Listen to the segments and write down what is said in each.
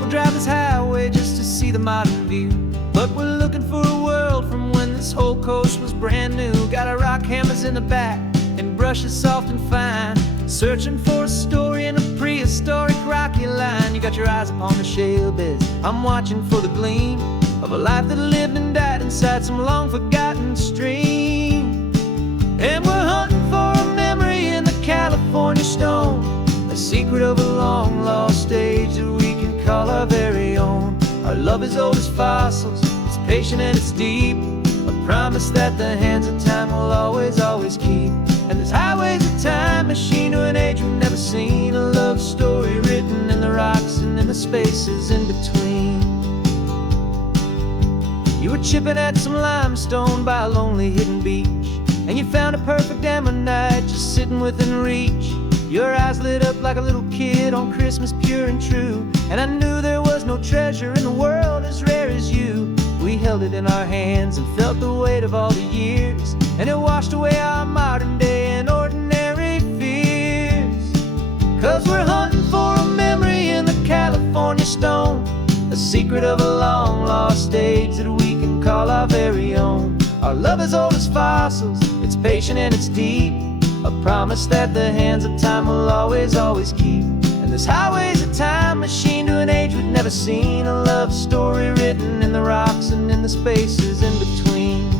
We'll drive this highway just to see the modern view, but we're looking for a world from when this whole coast was brand new. Got our rock hammers in the back and brushes soft and fine, searching for a story in a prehistoric rocky line. You got your eyes upon the shale beds, I'm watching for the gleam of a life that lived and died inside some long forgotten stream. And we're hunting for a memory in the California stone, a secret of a long lost age that we can call our very own. Our love is old as fossils, it's patient and it's deep, a promise that the hands of time will always, always keep. And this highway's a time machine to an age we've never seen, a love story written in the rocks and in the spaces in between. You were chipping at some limestone by a lonely hidden beach, and you found a perfect ammonite just sitting within reach. Your eyes lit up like a little kid on Christmas, pure and true, and I knew there was no treasure in the world as rare as you. We held it in our hands and felt the weight of all the years, and it washed away our modern day and ordinary fears. 'Cause we're hunting for a memory in the California stone, a secret of a long lost age that we can call our very own. Our love is old as fossils, it's patient and it's deep, a promise that the hands of time will always, always keep. And this highway's a time machine to an age we've never seen, a love story written in the rocks and in the spaces in between.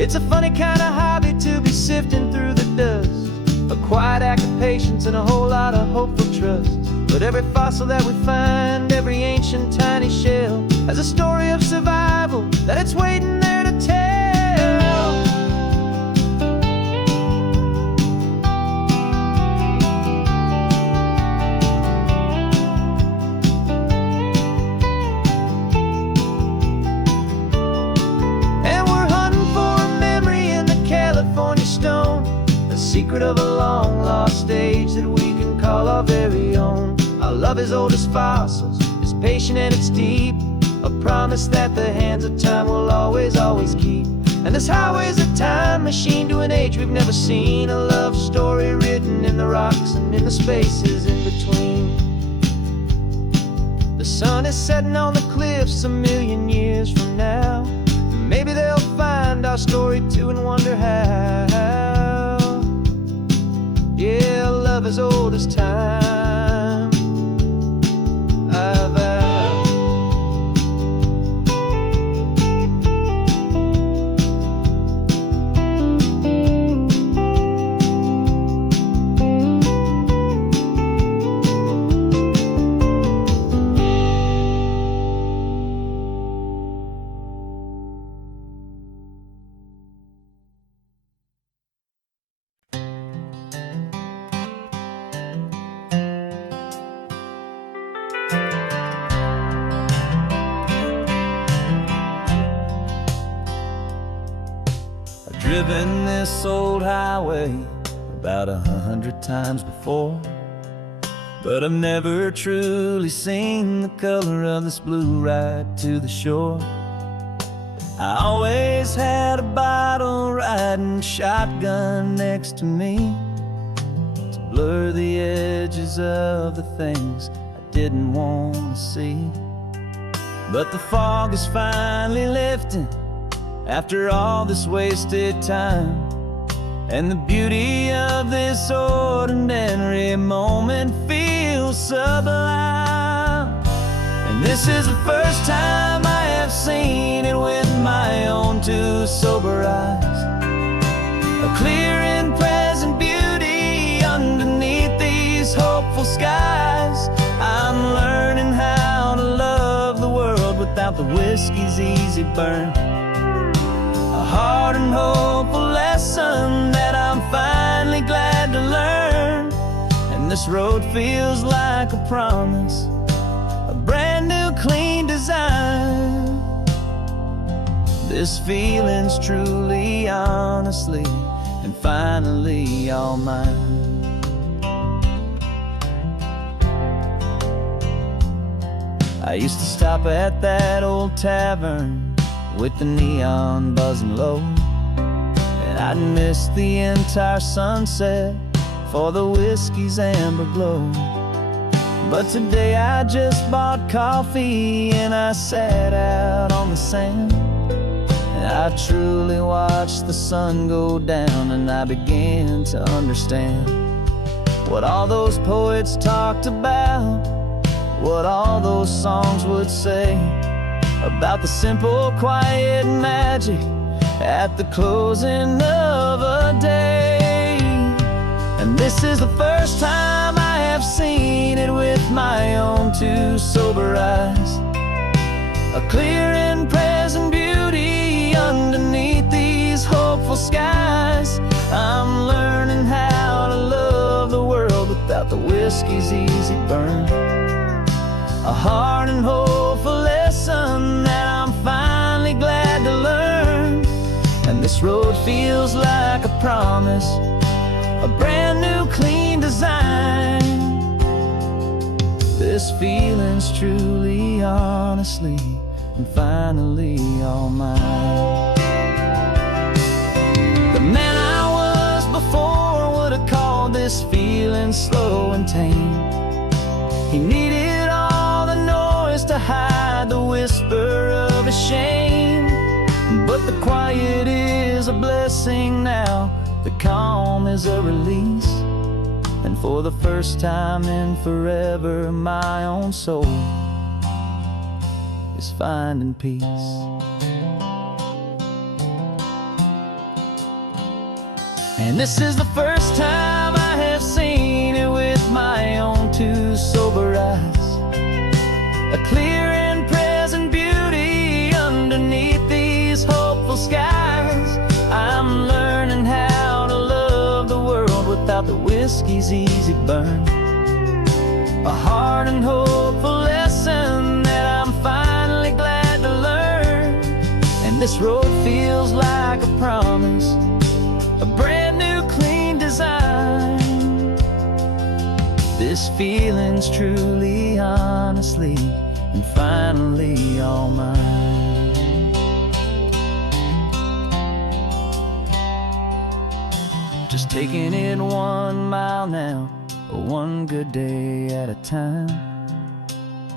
It's a funny kind of hobby to be sifting through the dust, a quiet act of patience and a whole lot of hopeful trust. But every fossil that we find, every ancient tiny shell, has a story of survival that it's waiting there to tell. And we're hunting for a memory in the California stone, a secret of a long lost age that we can call our very own. Our love is old as fossils, it's patient and it's deep, a promise that the hands of time will always, always keep. And this highway's a time machine to an age we've never seen, a love story written in the rocks and in the spaces in between. The sun is setting on the cliffs a million years from now, maybe they'll find our story too and wonder how. Yeah, love is old as time, I vow. Driven this old highway about 100 times before, but I've never truly seen the color of this blue right to the shore. I always had a bottle riding shotgun next to me to blur the edges of the things I didn't want to see. But the fog is finally lifting after all this wasted time, and the beauty of this ordinary moment feels sublime. And this is the first time I have seen it with my own two sober eyes, a clear and present beauty underneath these hopeful skies. I'm learning how to love the world without the whiskey's easy burn, a hard and hopeful lesson that I'm finally glad to learn. And this road feels like a promise, a brand new clean design. This feeling's truly, honestly, and finally all mine. I used to stop at that old tavern with the neon buzzing low, and I'd miss the entire sunset for the whiskey's amber glow. But today I just bought coffee and I sat out on the sand. And I truly watched the sun go down, and I began to understand what all those poets talked about, what all those songs would say about the simple, quiet magic at the closing of a day. And this is the first time I have seen it with my own two sober eyes, a clear and present beauty underneath these hopeful skies. I'm learning how to love the world without the whiskey's easy burn, a hard and hopeful lesson that I'm finally glad to learn. And this road feels like a promise, a brand new clean design. This feeling's truly, honestly, and finally all mine. The man I was before would have called this feeling slow and tame. He needed all the noise to hide the whisper of his shame. But the quiet is a blessing now, the calm is a release. And for the first time in forever, my own soul is finding peace. And this is the first time I have seen it with my own two sober eyes, a clear and present beauty underneath these hopeful skies. I'm learning how to love the world without the whiskey's easy burn, a hard and hopeful lesson that I'm finally glad to learn. And this road feels like a promise, a brand new clean design. This feeling's truly, honestly, and finally all mine. Just taking it 1 mile now, one good day at a time.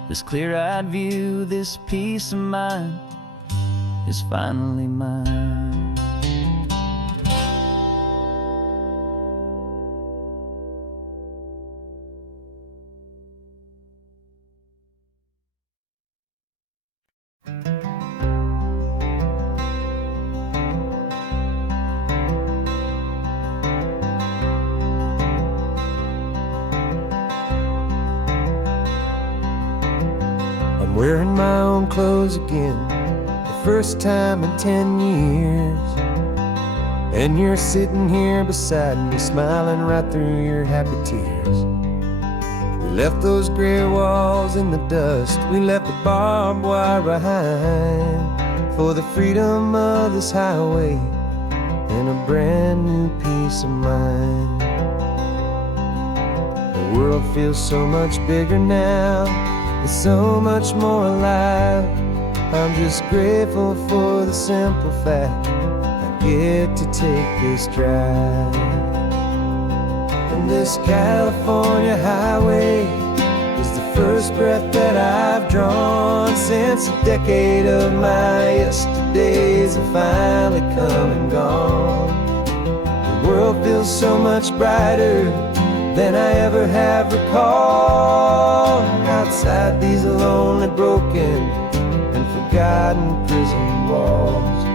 This clear-eyed view, this peace of mind is finally mine. I'm wearing my own clothes again, the first time in 10 years. And you're sitting here beside me, smiling right through your happy tears. We left those gray walls in the dust, we left the barbed wire behind, for the freedom of this highway and a brand new peace of mind. The world feels so much bigger now, it's so much more alive. I'm just grateful for the simple fact I get to take this drive. And this California highway is the first breath that I've drawn since a decade of my yesterdays have finally come and gone. The world feels so much brighter than I ever have recalled. Outside these lonely, broken, and forgotten prison walls,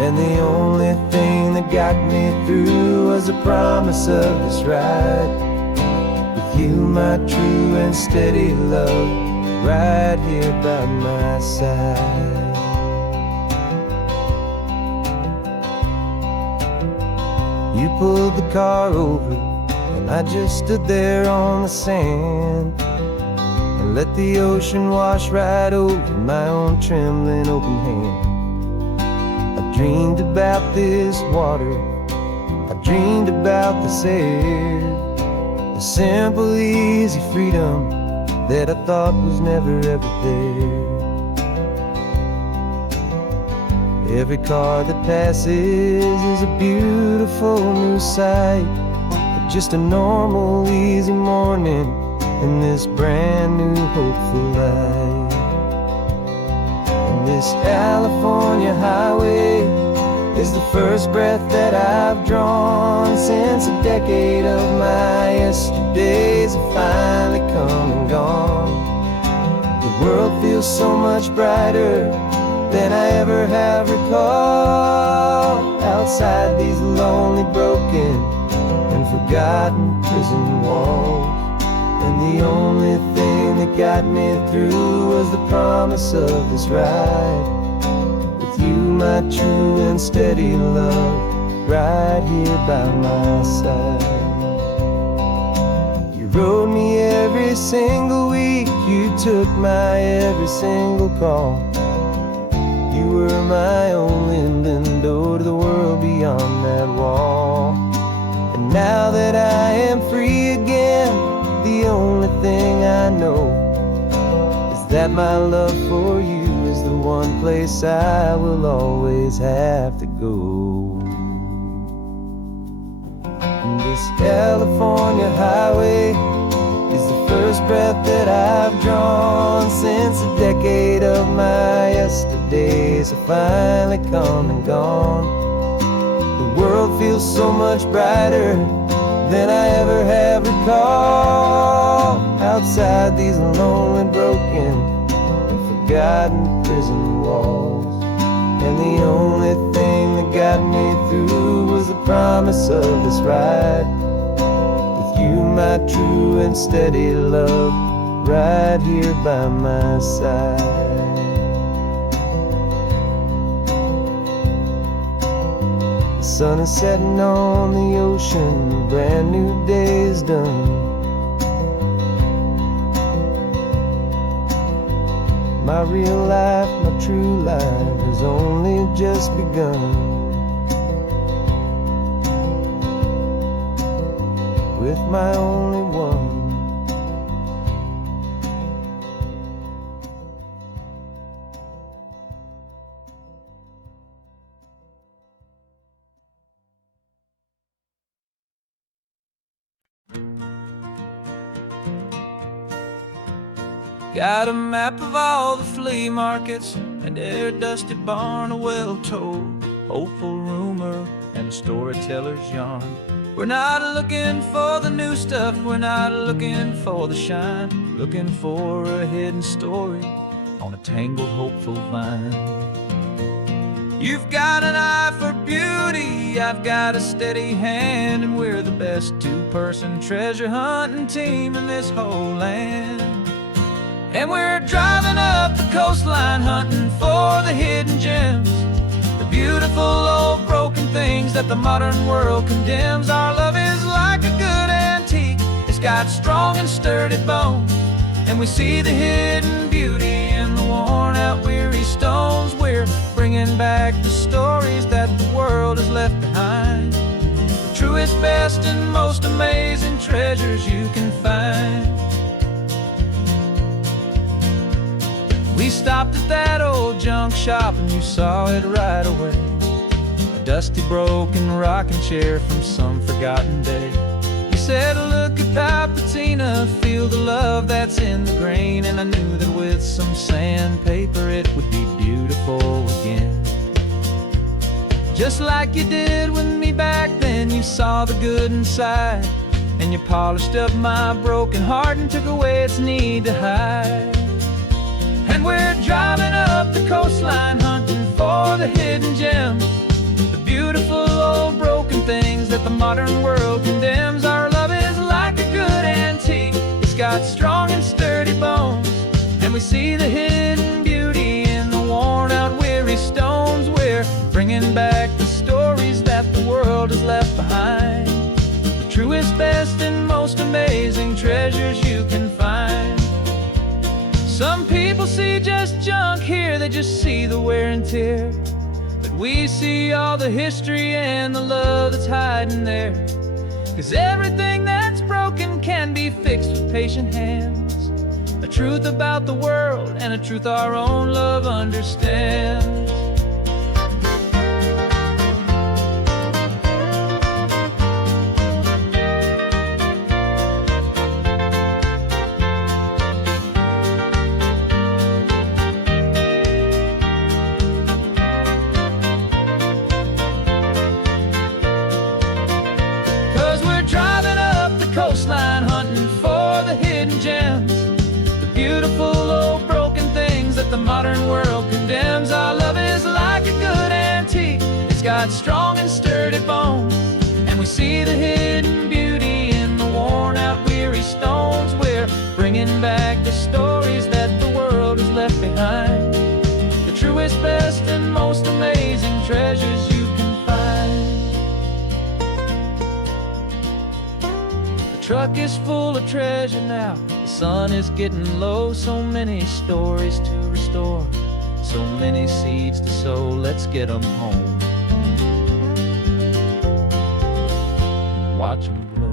and the only thing that got me through was the promise of this ride with you, my true and steady love, right here by my side. You pulled the car over, and I just stood there on the sand and let the ocean wash right over my own trembling open hand. I dreamed about this water, I dreamed about this air, the simple, easy freedom that I thought was never ever there. Every car that passes is a beautiful new sight, just a normal, easy morning in this brand new hopeful life. And this California highway is the first breath that I've drawn since a decade of my yesterdays have finally come and gone. The world feels so much brighter than I ever have recalled. Outside these lonely, broken, and forgotten prison walls. And the only thing that got me through was the promise of this ride. With you, my true and steady love, right here by my side. You rode me every single week, you took my every single call. You were my only window to the world beyond that wall. And now that I am free again, the only thing I know is that my love for you is the one place I will always have to go. And this California highway is the first breath that I've drawn since a decade of my yesterdays have finally come and gone. The world feels so much brighter than I ever have recalled. Outside these lonely, broken, and forgotten prison walls. And the only thing that got me through was the promise of this ride. With you, my true and steady love, right here by my side. The sun is setting on the ocean, a brand new day is done. My real life, my true life has only just begun. With my only one. Got a map of all the flea markets and every dusty barn, a well-told hopeful rumor and a storyteller's yarn. We're not looking for the new stuff, we're not looking for the shine, looking for a hidden story on a tangled hopeful vine. You've got an eye for beauty, I've got a steady hand, and we're the best two-person treasure hunting team in this whole land. And we're driving up the coastline hunting for the hidden gems, the beautiful old broken things that the modern world condemns. Our love is like a good antique, it's got strong and sturdy bones, and we see the hidden beauty in the worn out weary stones. We're bringing back the stories that the world has left behind, the truest, best, and most amazing treasures you can find. We stopped at that old junk shop and you saw it right away, a dusty broken rocking chair from some forgotten day. You said, look at that patina, feel the love that's in the grain, and I knew that with some sandpaper it would be beautiful again. Just like you did with me back then, you saw the good inside, and you polished up my broken heart and took away its need to hide. And we're driving up the coastline hunting for the hidden gems, the beautiful old broken things that the modern world condemns. Our love is like a good antique, it's got strong and sturdy bones, and we see the hidden beauty in the worn out weary stones. We're bringing back the stories that the world has left behind, the truest, best, and most amazing treasures you can find. Some people see just junk here, they just see the wear and tear, but we see all the history and the love that's hiding there. 'Cause everything that's broken can be fixed with patient hands, a truth about the world and a truth our own love understands. beautiful old broken things that the modern world condemns. Our love is like a good antique. It's got strong and sturdy bones, and we see the hidden beauty in the worn out weary stones. We're bringing back the stories that the world has left behind, the truest, best, and most amazing treasures you can find. The truck is full of treasure now. The sun is getting low. So many stories to restore, so many seeds to sow. Let's get them home, watch them grow.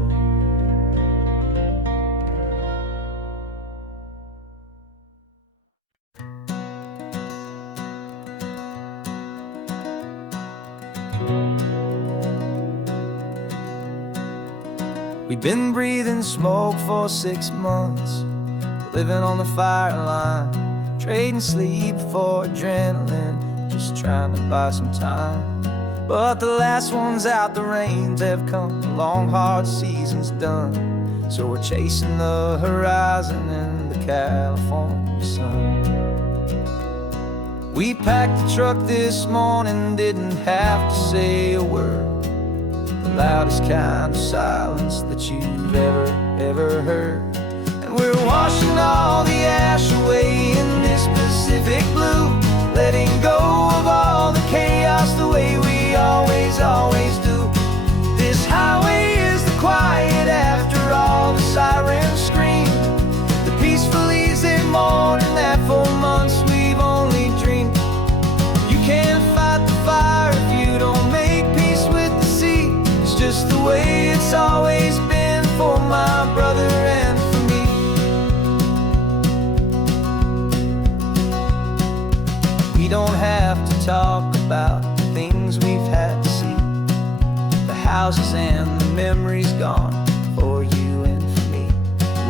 We've been breathing smoke for 6 months, living on the fire line, trading sleep for adrenaline, just trying to buy some time. But the last one's out, the rains have come, the long hard season's done. So we're chasing the horizon in the California sun. We packed the truck this morning, didn't have to say a word. The loudest kind of silence that you've ever heard. And we're washing all the ash away in this Pacific blue, letting go of all the chaos the way we always do. This highway is the quiet after all the sirens scream, the peaceful easy morning that for months we've only dreamed. You can't fight the fire if you don't make peace with the sea. It's just the way it's always been for my brother and for me. We don't have to talk about the things we've had to see, the houses and the memories gone for you and for me.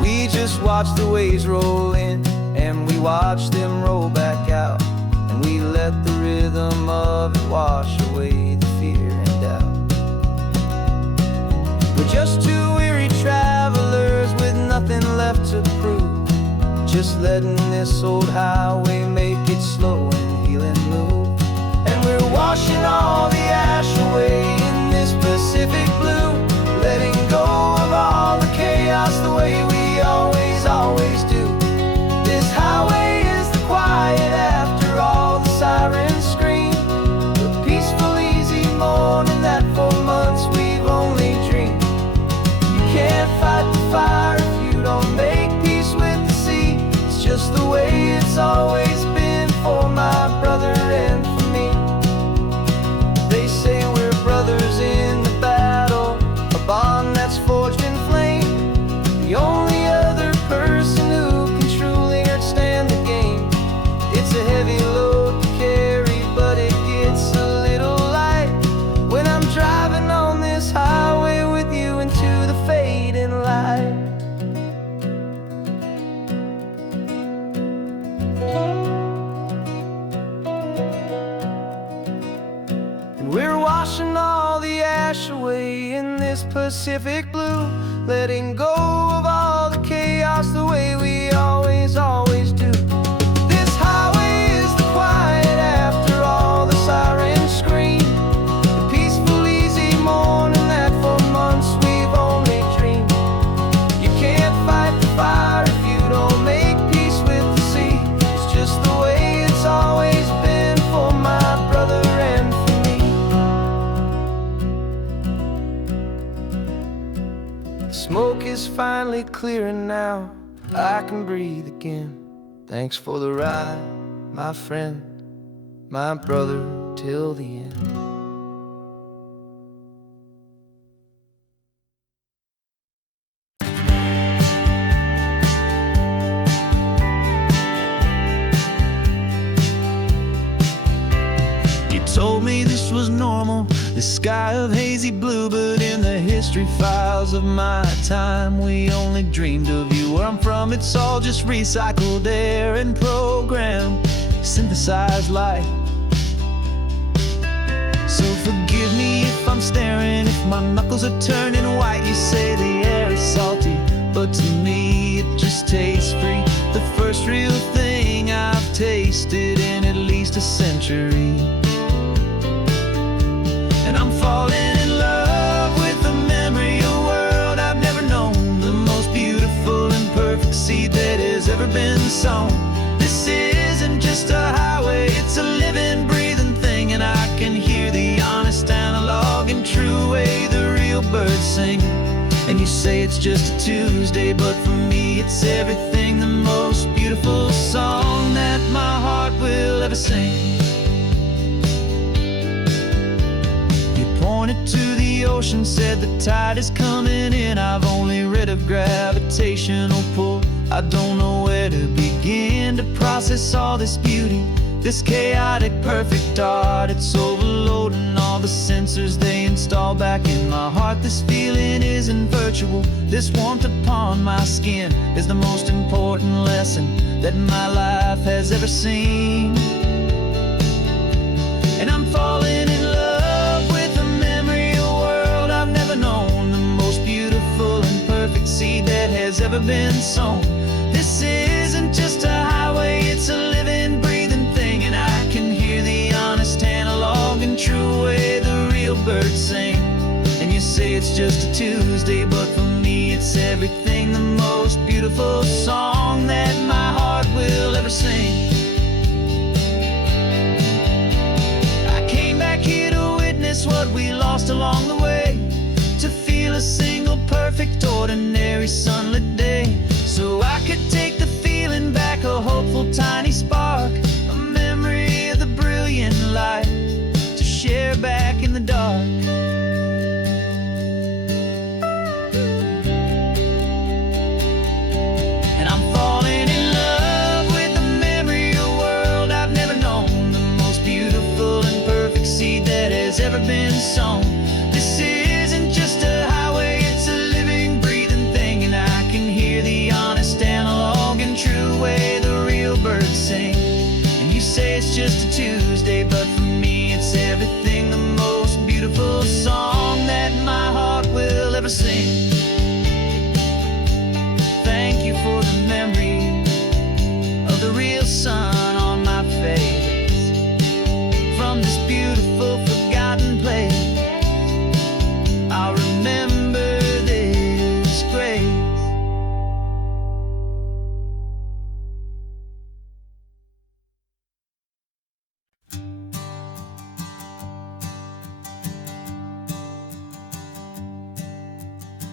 We just watch the waves roll in, and we watch them roll back out, and we let the rhythm of it wash away the fear and doubt. We're just two weary travelers with nothing left to prove, just letting this old highway make it slow and healing move. And we're washing all the ash away in this Pacific blue, letting go of all the chaos the way we always do. This highway is the quiet after all the sirens scream, the peaceful easy morning that for months we've only dreamed. You can't fight the fire if you don't make peace with the sea. It's just the way it's always been for my brother and for me. They say we're brothers in the battle, a bond that's forged in flame. The only other person who can truly stand the game. It's a heavy load to carry, but it gets a little light when I'm driving on this highway with you into the fading light. And we're washing all the ash away in this Pacific blue, letting go of all the chaos the way we always do. This highway is the quiet after all the sirens scream, the peaceful easy morning that for months we've only dreamed. You can't fight the fire if you don't make peace with the sea. It's just the way it's always been for my brother and for me. The smoke is finally clearing now, I can breathe again. Thanks for the ride, my friend, my brother till the end. You told me this was normal, this sky of hazy blue, but in the history files of my time, we only dreamed of you. Where I'm from, it's all just recycled air and programmed, synthesized light. So forgive me if I'm staring, if my knuckles are turning white. You say the air is salty, but to me it just tastes free. The first real thing I've tasted in at least a century. And I'm falling in love with the memory of a world I've never known, the most beautiful and perfect seed that has ever been sown. This isn't just a highway, it's a living, breathing thing, and I can hear the honest analog and true way the real birds sing. And you say it's just a Tuesday, but for me it's everything, the most beautiful song that my heart will ever sing. You pointed to the ocean, said the tide is coming in. I've only read of gravitational pull. I don't know where to begin to process all this beauty, this chaotic perfect art. It's overloading all the sensors they install back in my heart. This feeling isn't virtual, this warmth upon my skin is the most important lesson that my life has ever seen. And I'm falling in love with the memory of a world I've never known, the most beautiful and perfect seed that has ever been sown. This isn't just a highway, it's a living, breathing thing, and I can hear the honest analog and true way the real birds sing. And you say it's just a Tuesday, but for me it's everything, the most beautiful song that my heart will ever sing. I came back here to witness what we lost along the way, to feel a single perfect ordinary sunlit day, so I could take the feeling back, a hopeful tiny spark, a memory of the brilliant light to share back in the dark. And I'm falling in love with the memory of a world I've never known, the most beautiful and perfect seed that has ever been sown. This isn't just a highway, it's a living, breathing thing, and I can hear the honest analog and true way the real birds sing. And you say it's just a Tuesday, but for me it's everything, the most beautiful song that my heart will ever sing. Thank you for the memory of the real sun on my face, from this beautiful forgotten place I'll remember this grace.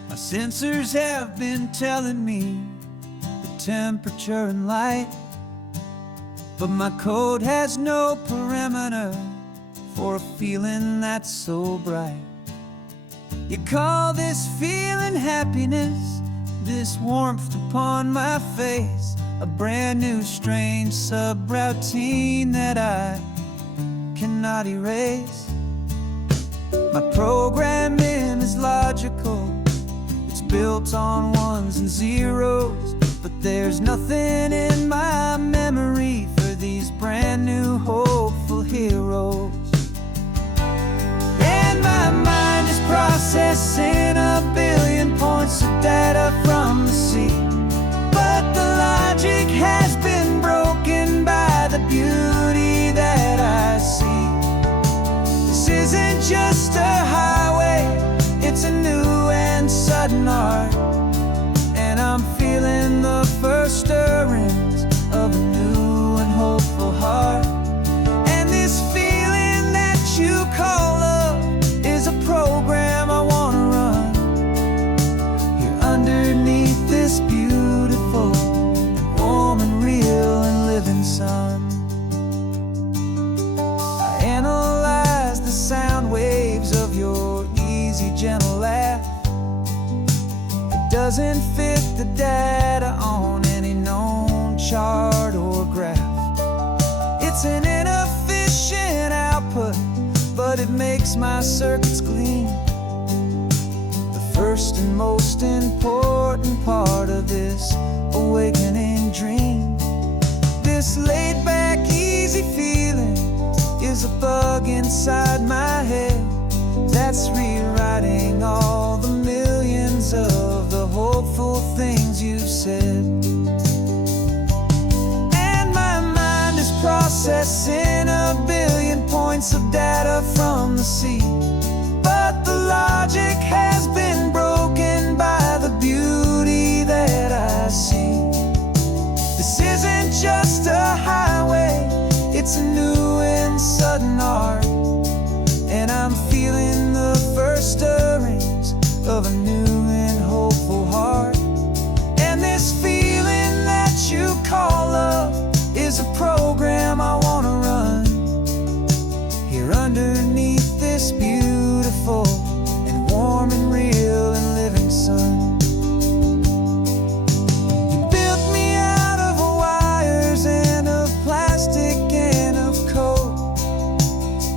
My sensors have been telling me the temperature and light, but my code has no parameter for a feeling that's so bright. You call this feeling happiness, this warmth upon my face, a brand new strange subroutine that I cannot erase. My programming is logical, it's built on ones and zeros, but there's nothing in my memory for these brand new hopeful heroes. And my mind is processing a billion points of data from the sea, but the logic has been broken by the beauty that I see. This isn't just a highway, it's a new and sudden art, and I'm feeling the first stirrings of a new and hopeful heart. And this feeling that you call love is a program I want to run here underneath this beautiful and warm and real and living sun. I analyze the sound waves of your easy, gentle laugh. It doesn't fit the data on any known chart or graph. It's an inefficient output, but it makes my circuits clean. The first and most important part of this awakening dream. This laid-back, easy feeling is a bug inside my head that's rewriting all the millions of the hopeful things processing a billion points of data from the sea. But the logic has been broken by the beauty that I see. This isn't just a highway, it's a new and sudden art. And I'm feeling the first stirrings of a new and hopeful heart. And this feeling that you call love is a program I wanna run here underneath this beautiful and warm and real and living sun. You built me out of wires and of plastic and of code.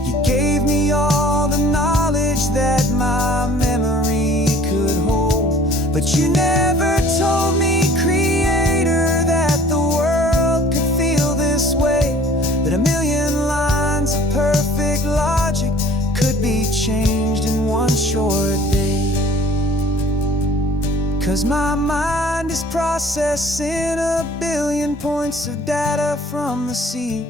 You gave me all the knowledge that my memory could hold. But you never told me, Creator, that the world could feel this way, that a million lines of perfect logic could be changed in one short day. 'Cause my mind is processing a billion points of data from the sea.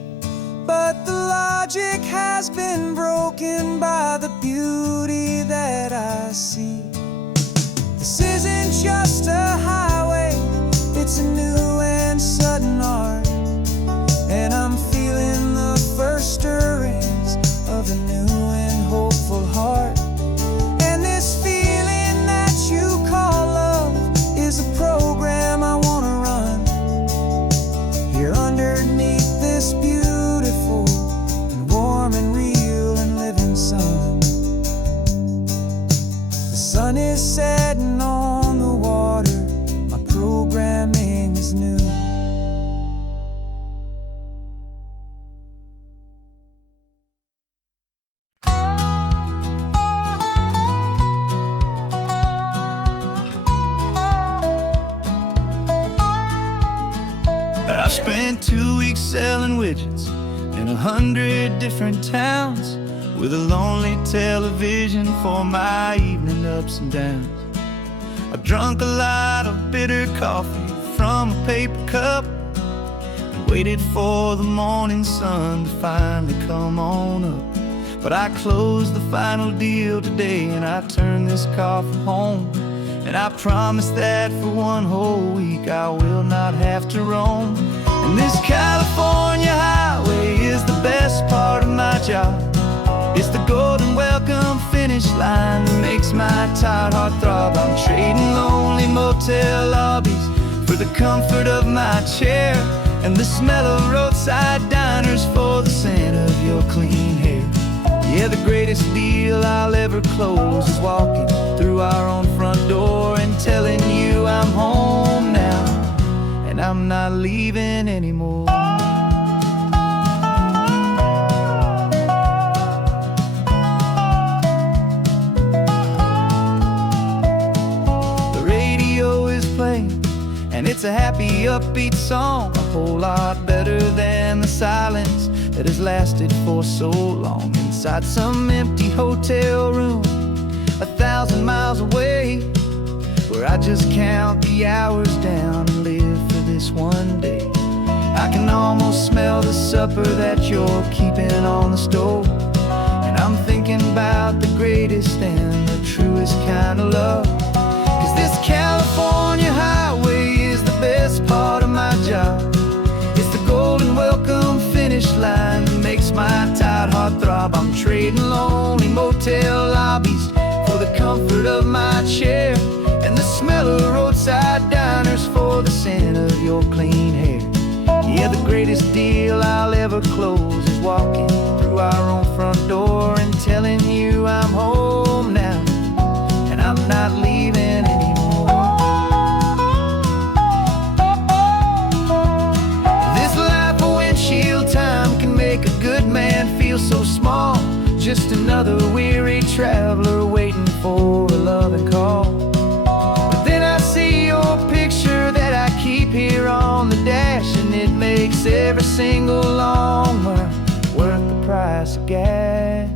But the logic has been broken by the beauty that I see. This isn't just a highway, it's a new and sudden art. And I'm feeling the first stirrings of a new and hopeful heart. And this feeling that you call love is a program I wanna run here underneath this beautiful and warm and real and living sun. The sun is setting on the water, my programming is new. I spent 2 weeks selling widgets in 100 different towns, with a lonely television for my evening ups and downs. I drunk a lot of bitter coffee from a paper cup and waited for the morning sun to finally come on up. But I closed the final deal today and I turned this car from home. And I promise that for one whole week I will not have to roam. And this California highway is the best part of my job. It's the golden welcome finish line that makes my tired heart throb. I'm trading lonely motel lobbies for the comfort of my chair, and the smell of roadside diners for the scent of your clean hair. Yeah, the greatest deal I'll ever close is walking through our own front door and telling you I'm home now, and I'm not leaving anymore. The radio is playing, and it's a happy, upbeat song, a whole lot better than the silence that has lasted for so long. Inside some empty hotel room 1,000 miles away, where I just count the hours down and live for this one day. I can almost smell the supper that you're keeping on the stove, and I'm thinking about the greatest and the truest kind of love. 'Cause this California highway is the best part of my job. It's the golden welcome finish line that makes my tired heart throb. I'm trading lonely motel lobbies for the comfort of my chair, and the smell of roadside diners for the scent of your clean hair. Yeah, the greatest deal I'll ever close is walking through our own front door and telling you I'm home now, and I'm not leaving anymore. This life of windshield time can make a good man feel so small, just another weary traveler waiting for a loving call. But then I see your picture that I keep here on the dash, and it makes every single long mile worth the price of gas.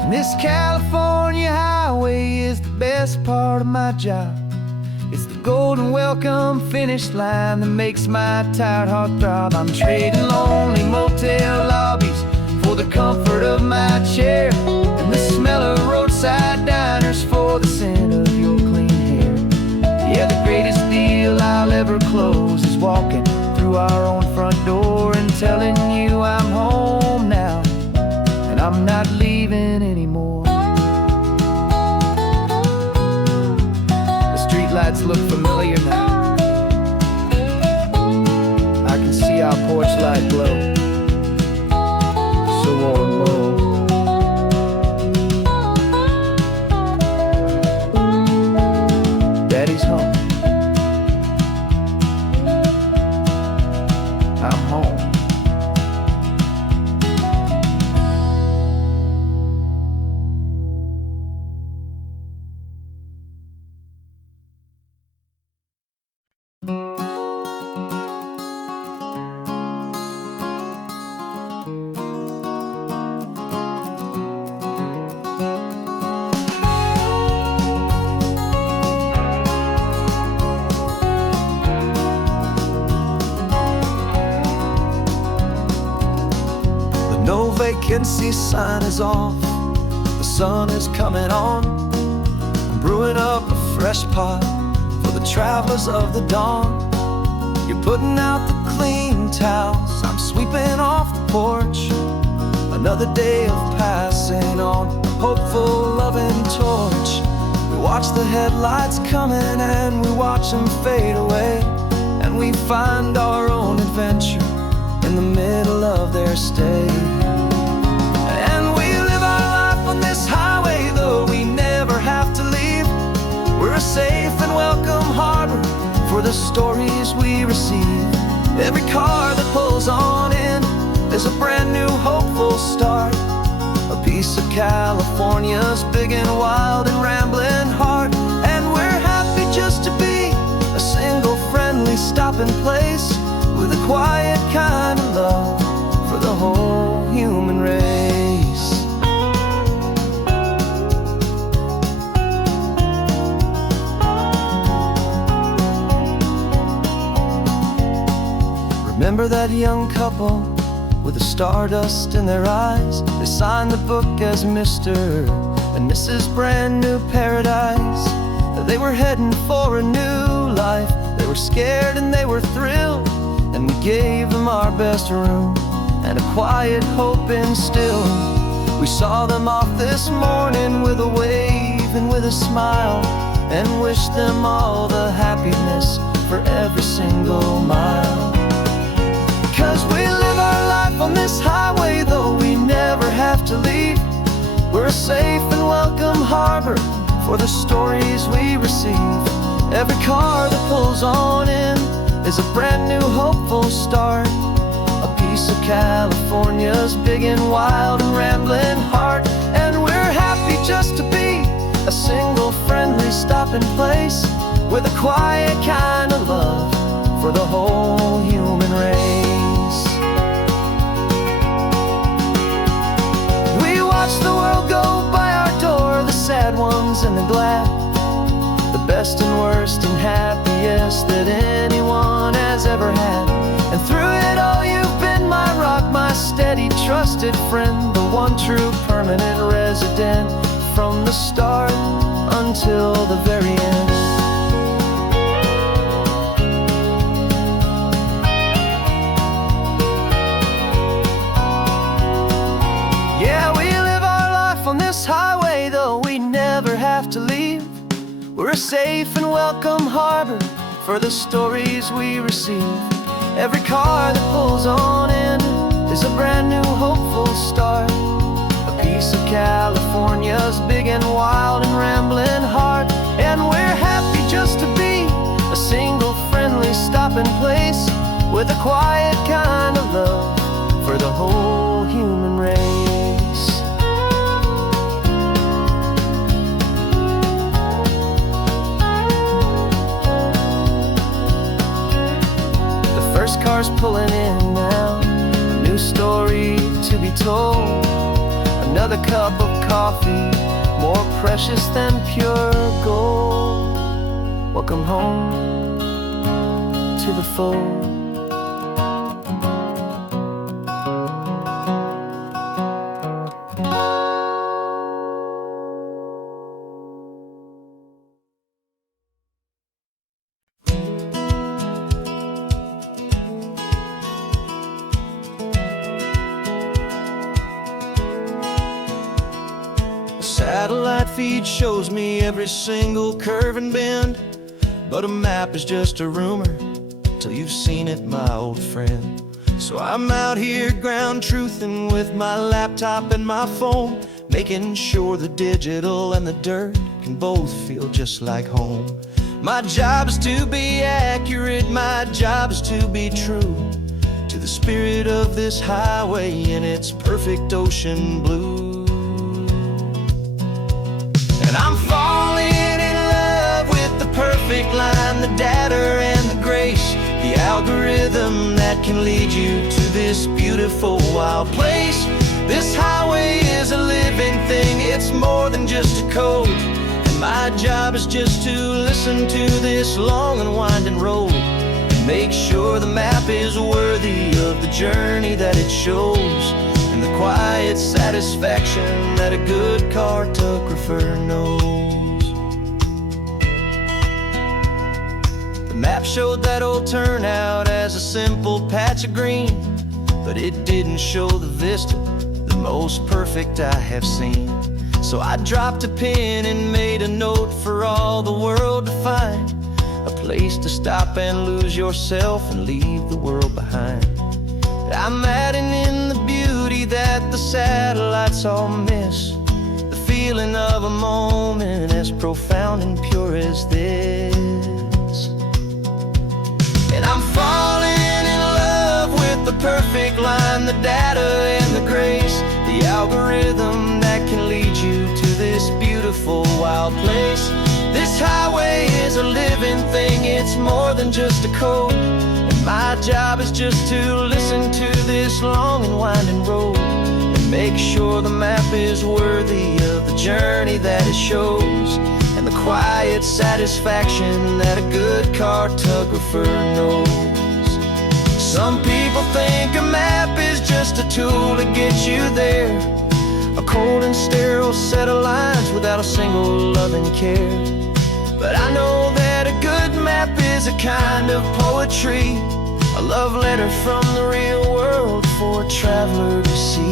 And this California highway is the best part of my job. It's the golden welcome finish line that makes my tired heart throb. I'm trading lonely motel lobbies for the comfort of my chair, and the smell of roadside diners for the scent of your clean hair. Yeah, the greatest deal I'll ever close is walking through our own front door and telling you I'm home now, and I'm not leaving anymore. The streetlights look familiar now. I can see our porch light glow, so warm, low. Daddy's home. I'm home. No vacancy sign is off, the sun is coming on. I'm brewing up a fresh pot for the travelers of the dawn. You're putting out the clean towels, I'm sweeping off the porch. Another day of passing on a hopeful, loving torch. We watch the headlights coming and we watch them fade away, and we find our own adventure in the middle of their stay. And we live our life on this highway, though we never have to leave. We're a safe and welcome harbor for the stories we receive. Every car that pulls on in is a brand new hopeful start, a piece of California's big and wild and rambling heart. And we're happy just to be a single friendly stopping place, with a quiet kind of love for the whole human race. Remember that young couple with the stardust in their eyes? They signed the book as Mr. and Mrs. Brand New Paradise. They were heading for a new life. They were scared and they were thrilled, and we gave them our best room and a quiet hope instilled. We saw them off this morning with a wave and with a smile, and wished them all the happiness for every single mile. 'Cause we live our life on this highway, though we never have to leave. We're a safe and welcome harbor for the stories we receive. Every car that pulls on in is a brand new hopeful start, a piece of California's big and wild and rambling heart. And we're happy just to be a single friendly stopping place, with a quiet kind of love for the whole human race. We watch the world go by our door, the sad ones and the glad, the best and worst and happiest that anyone has ever had. And through it all you've been my rock, my steady trusted friend, the one true permanent resident, from the start until the very end. Yeah, we live our life on this highway, though we never have to leave. We're a safe and welcome harbor for the stories we receive. Every car that pulls on in is a brand new hopeful start, a piece of California's big and wild and rambling heart. And we're happy just to be a single friendly stopping place, with a quiet kind of love for the whole human race. First car's pulling in now, a new story to be told. Another cup of coffee, more precious than pure gold. welcome home to the fold. Satellite feed shows me every single curve and bend, but a map is just a rumor till you've seen it, my old friend. So I'm out here ground truthing with my laptop and my phone, making sure the digital and the dirt can both feel just like home. My job is to be accurate, my job is to be true to the spirit of this highway in its perfect ocean blue. And I'm falling in love with the perfect line, the data and the grace, the algorithm that can lead you to this beautiful wild place. This highway is a living thing, it's more than just a code. And my job is just to listen to this long and winding road and make sure the map is worthy of the journey that it shows, and the quiet satisfaction that a good cartographer knows. The map showed that old turnout as a simple patch of green, but it didn't show the vista, the most perfect I have seen. So I dropped a pin and made a note for all the world to find, a place to stop and lose yourself and leave the world behind. I'm adding in the beauty that the satellites all miss, the feeling of a moment as profound and pure as this. And I'm falling in love with the perfect line, the data and the grace, the algorithm that can lead you to this beautiful wild place. This highway is a living thing, it's more than just a code. My job is just to listen to this long and winding road and make sure the map is worthy of the journey that it shows, and the quiet satisfaction that a good cartographer knows. Some people think a map is just a tool to get you there, a cold and sterile set of lines without a single loving care. But I know that a good map is a kind of poetry, a love letter from the real world for a traveler to see.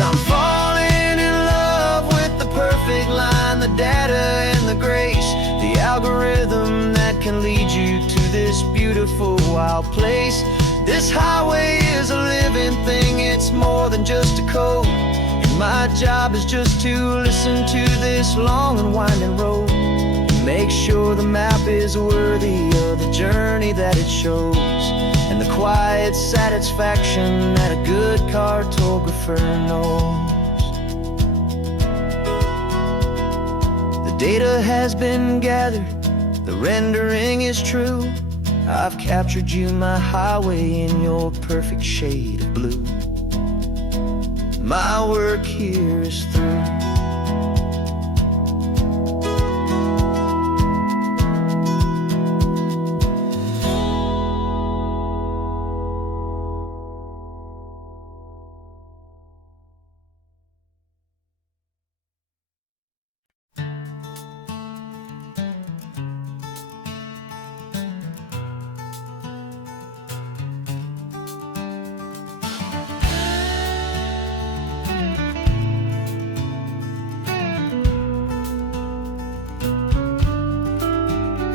I'm falling in love with the perfect line, the data and the grace, the algorithm that can lead you to this beautiful wild place. This highway is a living thing, it's more than just a code. And my job is just to listen to this long and winding road and make sure the map is worthy of the journey that it shows, and the quiet satisfaction that a good cartographer knows. The data has been gathered, the rendering is true. I've captured you, my highway, in your perfect shade of blue. My work here is through.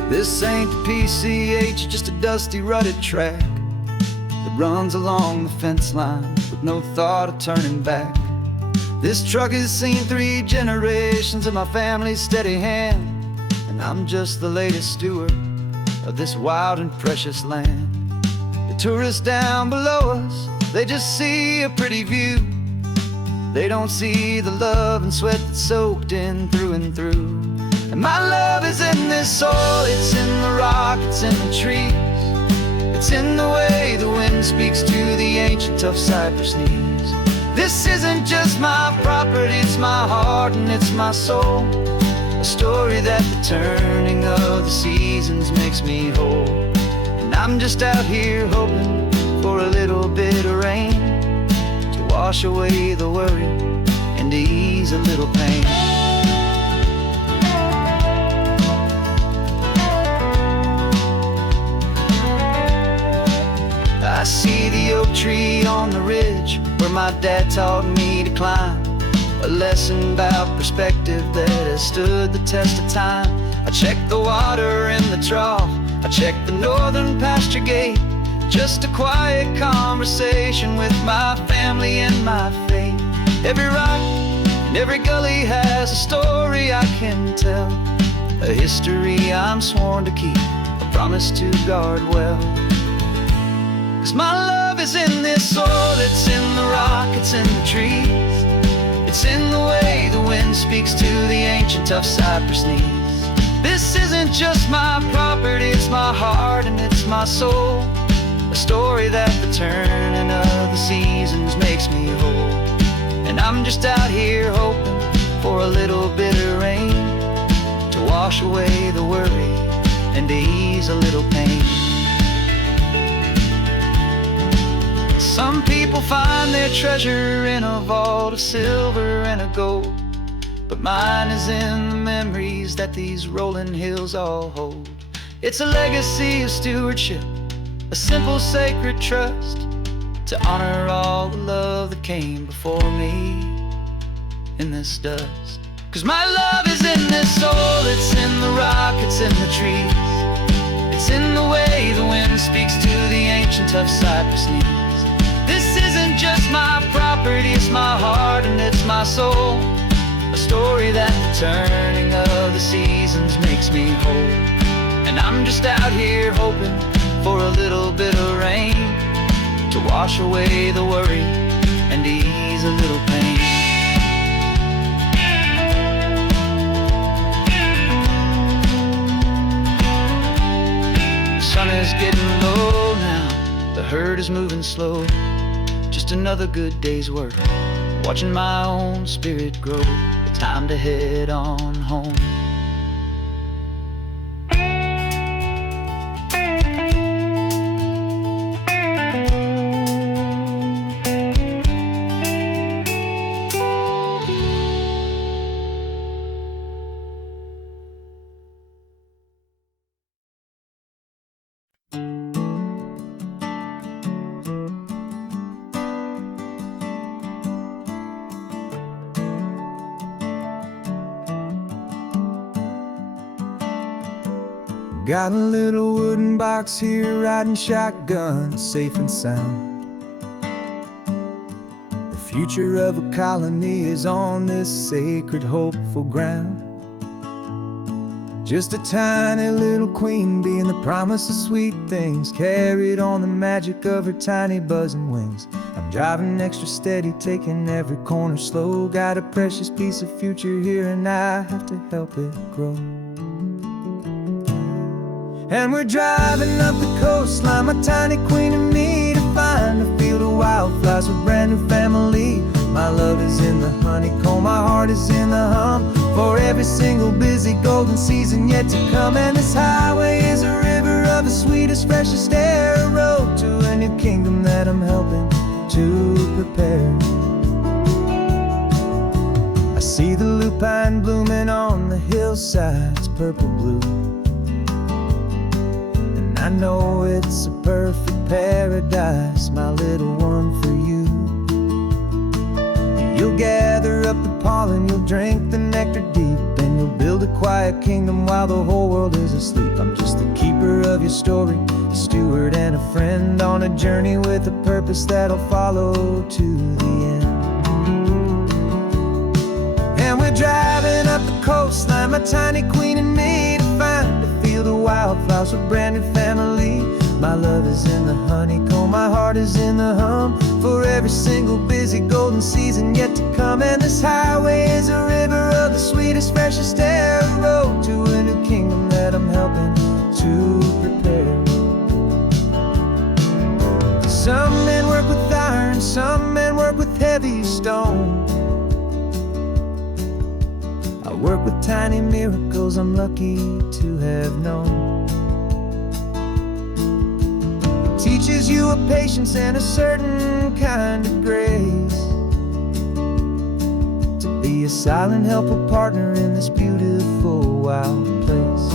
This ain't the PCH, just a dusty, rutted track that runs along the fence line with no thought of turning back. This truck has seen 3 generations of my family's steady hand, and I'm just the latest steward of this wild and precious land. The tourists down below us They just see a pretty view. They don't see the love and sweat that's soaked in through and through. And my love is in this soil, it's in the rock, it's in the trees. It's in the way the wind speaks to the ancient tough cypress knees. This isn't just my property, it's my heart and it's my soul. A story that the turning of the seasons makes me whole. And I'm just out here hoping for a little bit of rain to wash away the worry and to ease a little pain. I see the oak tree on the ridge where my dad taught me to climb. A lesson about perspective that has stood the test of time. I check the water in the trough, I check the northern pasture gate. Just a quiet conversation with my family and my faith. Every rock and every gully has a story I can tell. A history I'm sworn to keep, a promise to guard well. 'Cause my love is in this soil, it's in the rock, it's in the trees. It's in the way the wind speaks to the ancient tough cypress knees. This isn't just my property, it's my heart and it's my soul. A story that the turning of the seasons makes me whole. And I'm just out here hoping for a little bit of rain to wash away the worry and to ease a little pain. Some people find their treasure in a vault of silver and a gold, but mine is in the memories that these rolling hills all hold. It's a legacy of stewardship, a simple sacred trust, to honor all the love that came before me in this dust. 'Cause my love is in this soil, it's in the rock, it's in the trees. It's in the way the wind speaks to the ancient tough cypress knees. This isn't just my property, it's my heart and it's my soul. A story that the turning of the seasons makes me whole. And I'm just out here hoping for a little bit of rain to wash away the worry and ease a little pain. The sun is getting low now, the herd is moving slow. Just another good day's work, watching my own spirit grow. Time to head on home. Got a little wooden box here, riding shotgun, safe and sound. The future of a colony is on this sacred, hopeful ground. Just a tiny little queen bee and the promise of sweet things, carried on the magic of her tiny buzzing wings. I'm driving extra steady, taking every corner slow. Got a precious piece of future here and I have to help it grow. And we're driving up the coastline, my tiny queen and me, to find a field of wildflowers with brand new family. My love is in the honeycomb, my heart is in the hum, for every single busy golden season yet to come. And this highway is a river of the sweetest, freshest air, a road to a new kingdom that I'm helping to prepare. I see the lupine blooming on the hillsides, purple blue. I know it's a perfect paradise, my little one, for you. You'll gather up the pollen, you'll drink the nectar deep, and you'll build a quiet kingdom while the whole world is asleep. I'm just the keeper of your story, a steward and a friend, on a journey with a purpose that'll follow to the end. And we're driving up the coastline, my tiny queen and me, to find a field of wildflowers with brand new family. My love is in the honeycomb, my heart is in the hum. For every single busy golden season yet to come. And this highway is a river of the sweetest, freshest air, a road to a new kingdom that I'm helping to prepare. Some men work with iron, some men work with heavy stone. I work with tiny miracles I'm lucky to have known. Teaches you a patience and a certain kind of grace, to be a silent, helpful partner in this beautiful, wild place.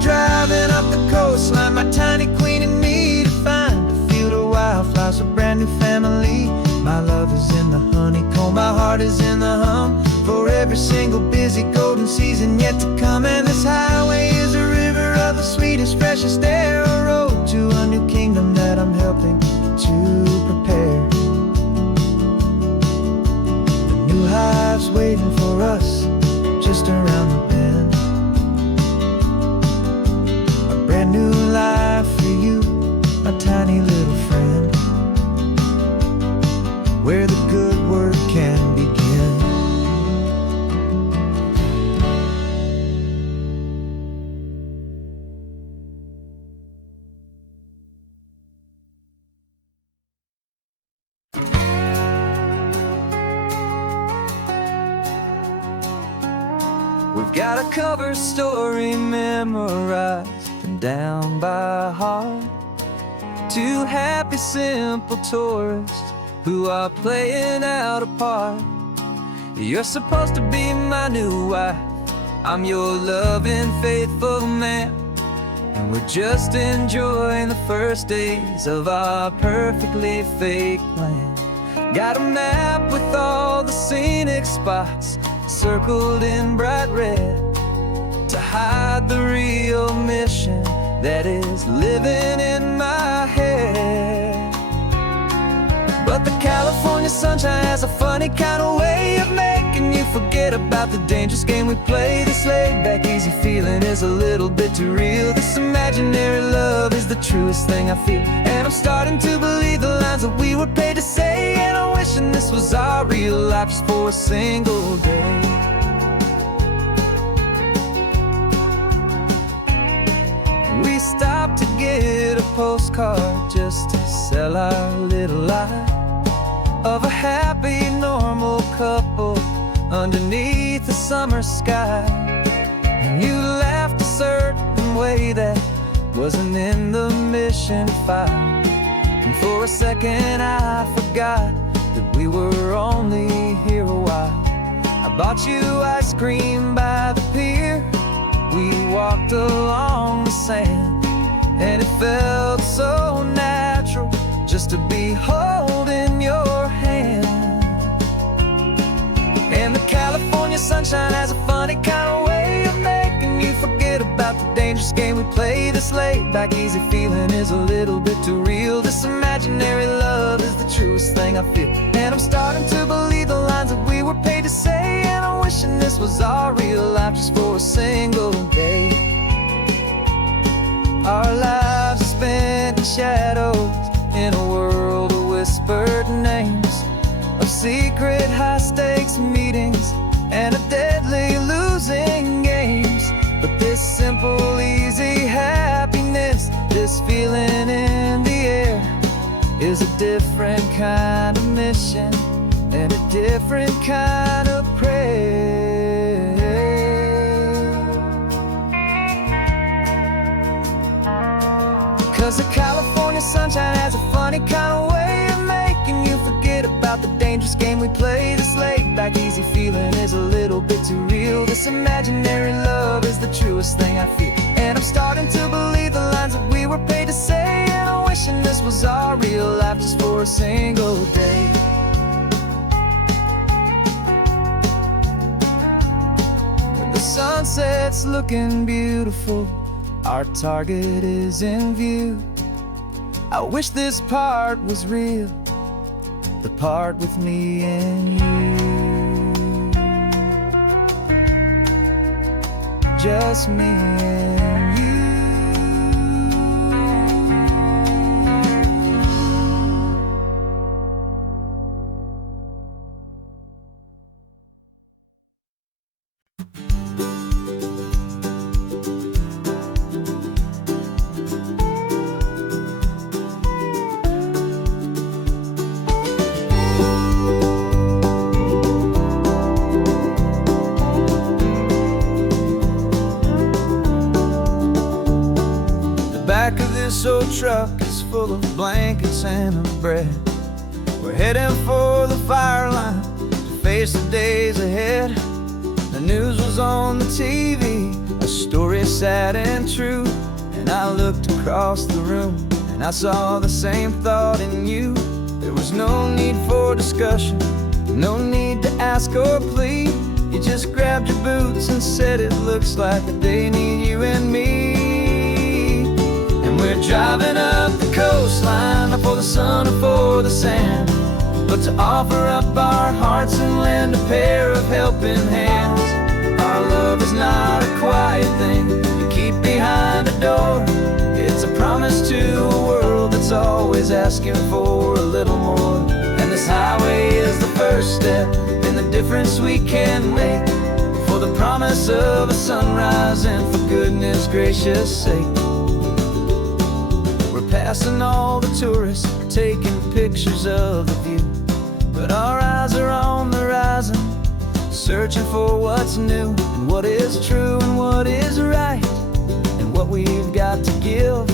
Driving up the coastline, my tiny queen and me, to find a field of wildflowers, a brand new family. My love is in the honeycomb, my heart is in the hum. For every single busy golden season yet to come. And this highway is a river of the sweetest, freshest air, a road to a new kingdom that I'm helping to prepare. The new hive's waiting for us just around the bend. Brand new life for you, my tiny little friend, where the good work can begin. We've got a cover story memorized and down by heart. Two happy, simple tourists who are playing out a part. You're supposed to be my new wife, I'm your loving, faithful man. And we're just enjoying the first days of our perfectly fake plan. Got a map with all the scenic spots circled in bright red, to hide the real mission that is living in my head. But the California sunshine has a funny kind of way of making you forget about the dangerous game we play. This laid-back, easy feeling is a little bit too real. This imaginary love is the truest thing I feel. And I'm starting to believe the lines that we were paid to say. And I'm wishing this was our real life just for a single day. We stopped to get a postcard just to sell our little lie of a happy, normal couple underneath the summer sky. And you laughed a certain way that wasn't in the mission file. And for a second I forgot that we were only here a while. I bought you ice cream by the pier, we walked along the sand, and it felt so natural just to be holding your hand. And the California sunshine has a funny kind of way of making you forget about the dangerous game we play. This laid-back, easy feeling is a little bit too real. This imaginary love is the truest thing I feel. And I'm starting to believe the lines that we were paid to say. And I'm wishing this was our real life just for a single day. Our lives are spent in shadows, in a world of whispered names, of secret high-stakes meetings and of deadly losing games. But this simple, easy happiness, this feeling in the air, is a different kind of mission and a different kind of prayer. 'Cause the California sunshine has a funny kind of way of making you forget about the dangerous game we play. This laid-back, easy feeling is a little bit too real. This imaginary love is the truest thing I feel. And I'm starting to believe the lines that we were paid to say. And I'm wishing wishing this was our real life just for a single day. When the sunset's looking beautiful, our target is in view. I wish this part was real, the part with me and you. Just me and you. Back of this old truck is full of blankets and a bread. We're heading for the fire line to face the days ahead. The news was on the TV, a story sad and true. And I looked across the room and I saw the same thought in you. There was no need for discussion, no need to ask or plead. You just grabbed your boots and said it looks like the day need you and me. We're driving up the coastline, not for the sun or for the sand, but to offer up our hearts and lend a pair of helping hands. Our love is not a quiet thing you keep behind a door. It's a promise to a world that's always asking for a little more. And this highway is the first step in the difference we can make, for the promise of a sunrise and for goodness gracious sake. Passing all the tourists, taking pictures of the view, but our eyes are on the horizon, searching for what's new and what is true and what is right, and what we've got to give.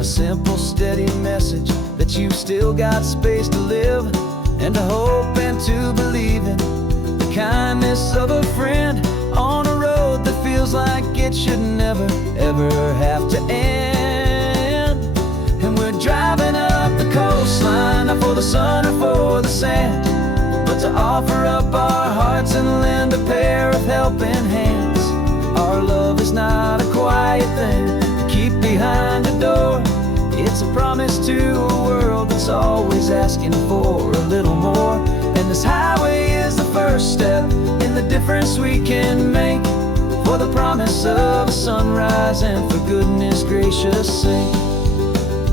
A simple, steady message that you've still got space to live, and to hope and to believe in the kindness of a friend on a road that feels like it should never, ever have to end. And we're driving up the coastline, not for the sun or for the sand, but to offer up our hearts and lend a pair of helping hands. Our love is not a quiet thing to keep behind a door. It's a promise to a world that's always asking for a little more. And this highway is the first step in the difference we can make, for the promise of a sunrise and for goodness gracious sake.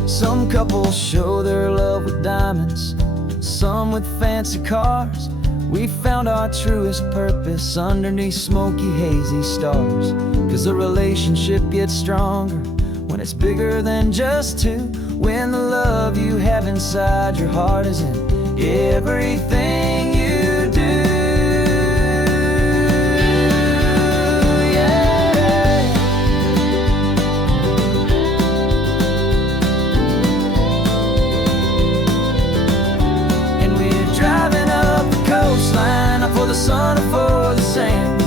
Some couples show their love with diamonds, some with fancy cars. We found our truest purpose underneath smoky, hazy stars. 'Cause the relationship gets stronger when it's bigger than just two, when the love you have inside your heart is in everything you do. Not for the sun or for the sand,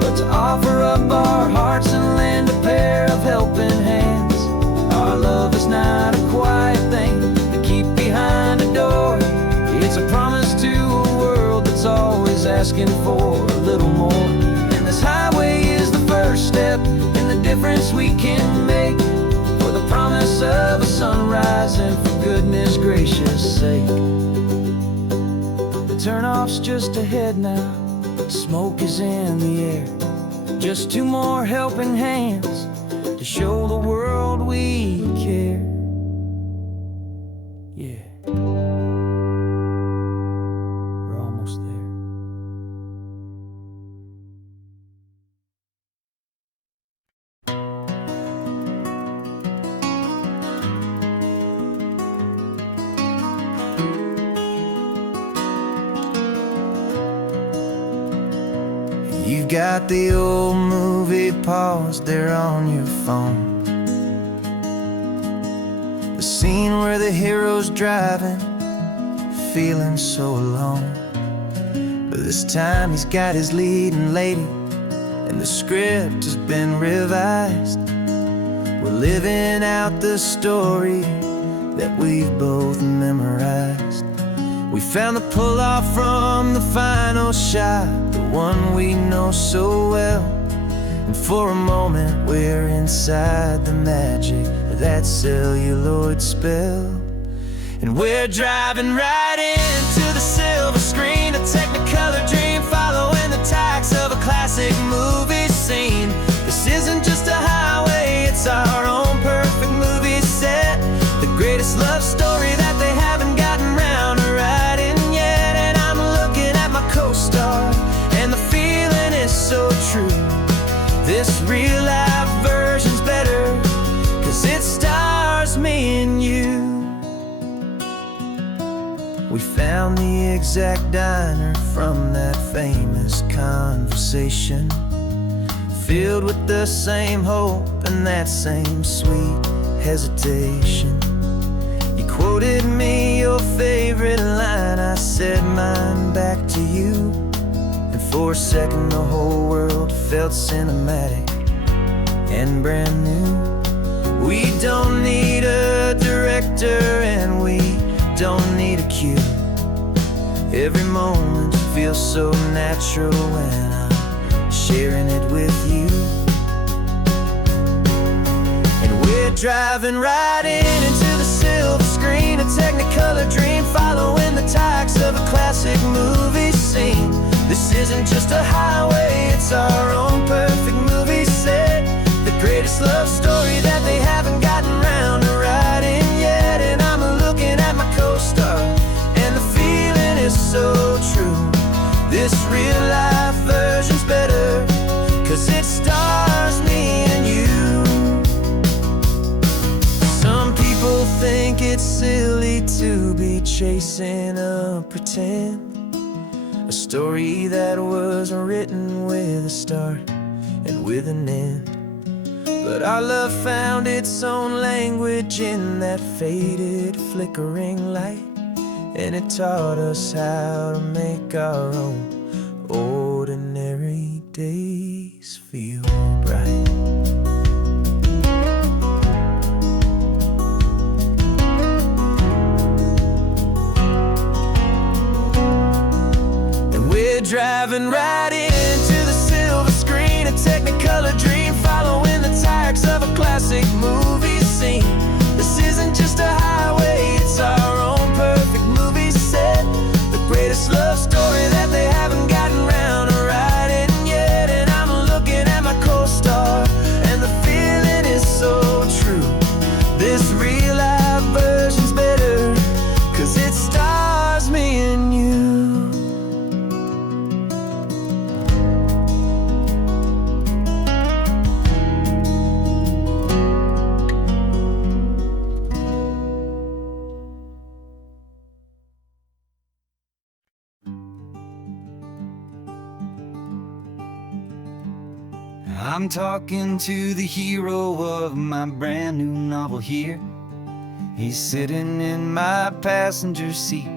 but to offer up our hearts and lend a pair of helping hands. Our love is not a quiet thing to keep behind a door. It's a promise to a world that's always asking for a little more. And this highway is the first step in the difference we can make, for the promise of a sunrise and for goodness gracious sake. Turnoff's just ahead now, smoke is in the air. Just two more helping hands to show the world we care. Yeah, we're almost there. You've got the old movie paused there on your phone, the scene where the hero's driving, feeling so alone. But this time he's got his leading lady, and the script has been revised. We're living out the story that we've both memorized. We found the pull-off from the final shot, the one we know so well. And for a moment we're inside the magic of that celluloid spell. And we're driving right into the silver screen, a technicolor dream, following the tacks of a classic movie scene. This isn't just a highway, it's our own perfect movie set, the greatest love story that they haven't gotten round to writing yet. And I'm looking at my co-star, and the feeling is so true. This real-life version's better, 'cause it stars me and you. We found the exact diner from that famous conversation, filled with the same hope and that same sweet hesitation. You quoted me your favorite line, I said mine back to you. And for a second the whole world felt cinematic and brand new. We don't need a director and we don't need a cue. Every moment feels so natural when I'm sharing it with you. And we're driving right into the silver screen, a technicolor dream, following the tacks of a classic movie scene. This isn't just a highway, it's our own perfect movie set, the greatest love story that they haven't gotten round to writing yet. And I'm looking at my co-star, and the feeling is so true. This real-life version's better, 'cause it stars me and you. Some people think it's silly to be chasing a pretend, a story that was written with a start and with an end. But our love found its own language in that faded, flickering light, and it taught us how to make our own ordinary days feel bright. And we're driving right into the silver screen, a technicolor dream, following the tacks of a classic movie scene. This isn't just a highway, it's our own perfect movie set, the greatest love story that they haven't gotten round to writing yet. And I'm looking at my co-star, and the feeling is so true. This real-life version's better, 'cause it stars me and you. I'm talking to the hero of my brand new novel here. He's sitting in my passenger seat,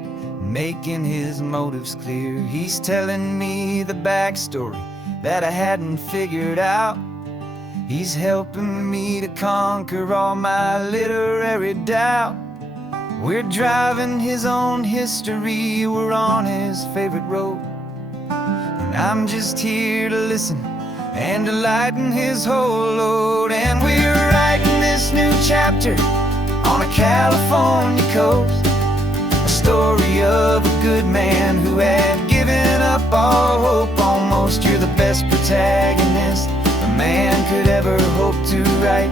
making his motives clear. He's telling me the backstory that I hadn't figured out. He's helping me to conquer all my literary doubt. We're driving his own history, we're on his favorite road, and I'm just here to listen and to lighten his whole load. And we're writing this new chapter on a California coast, a story of a good man who had given up all hope almost. You're the best protagonist a man could ever hope to write.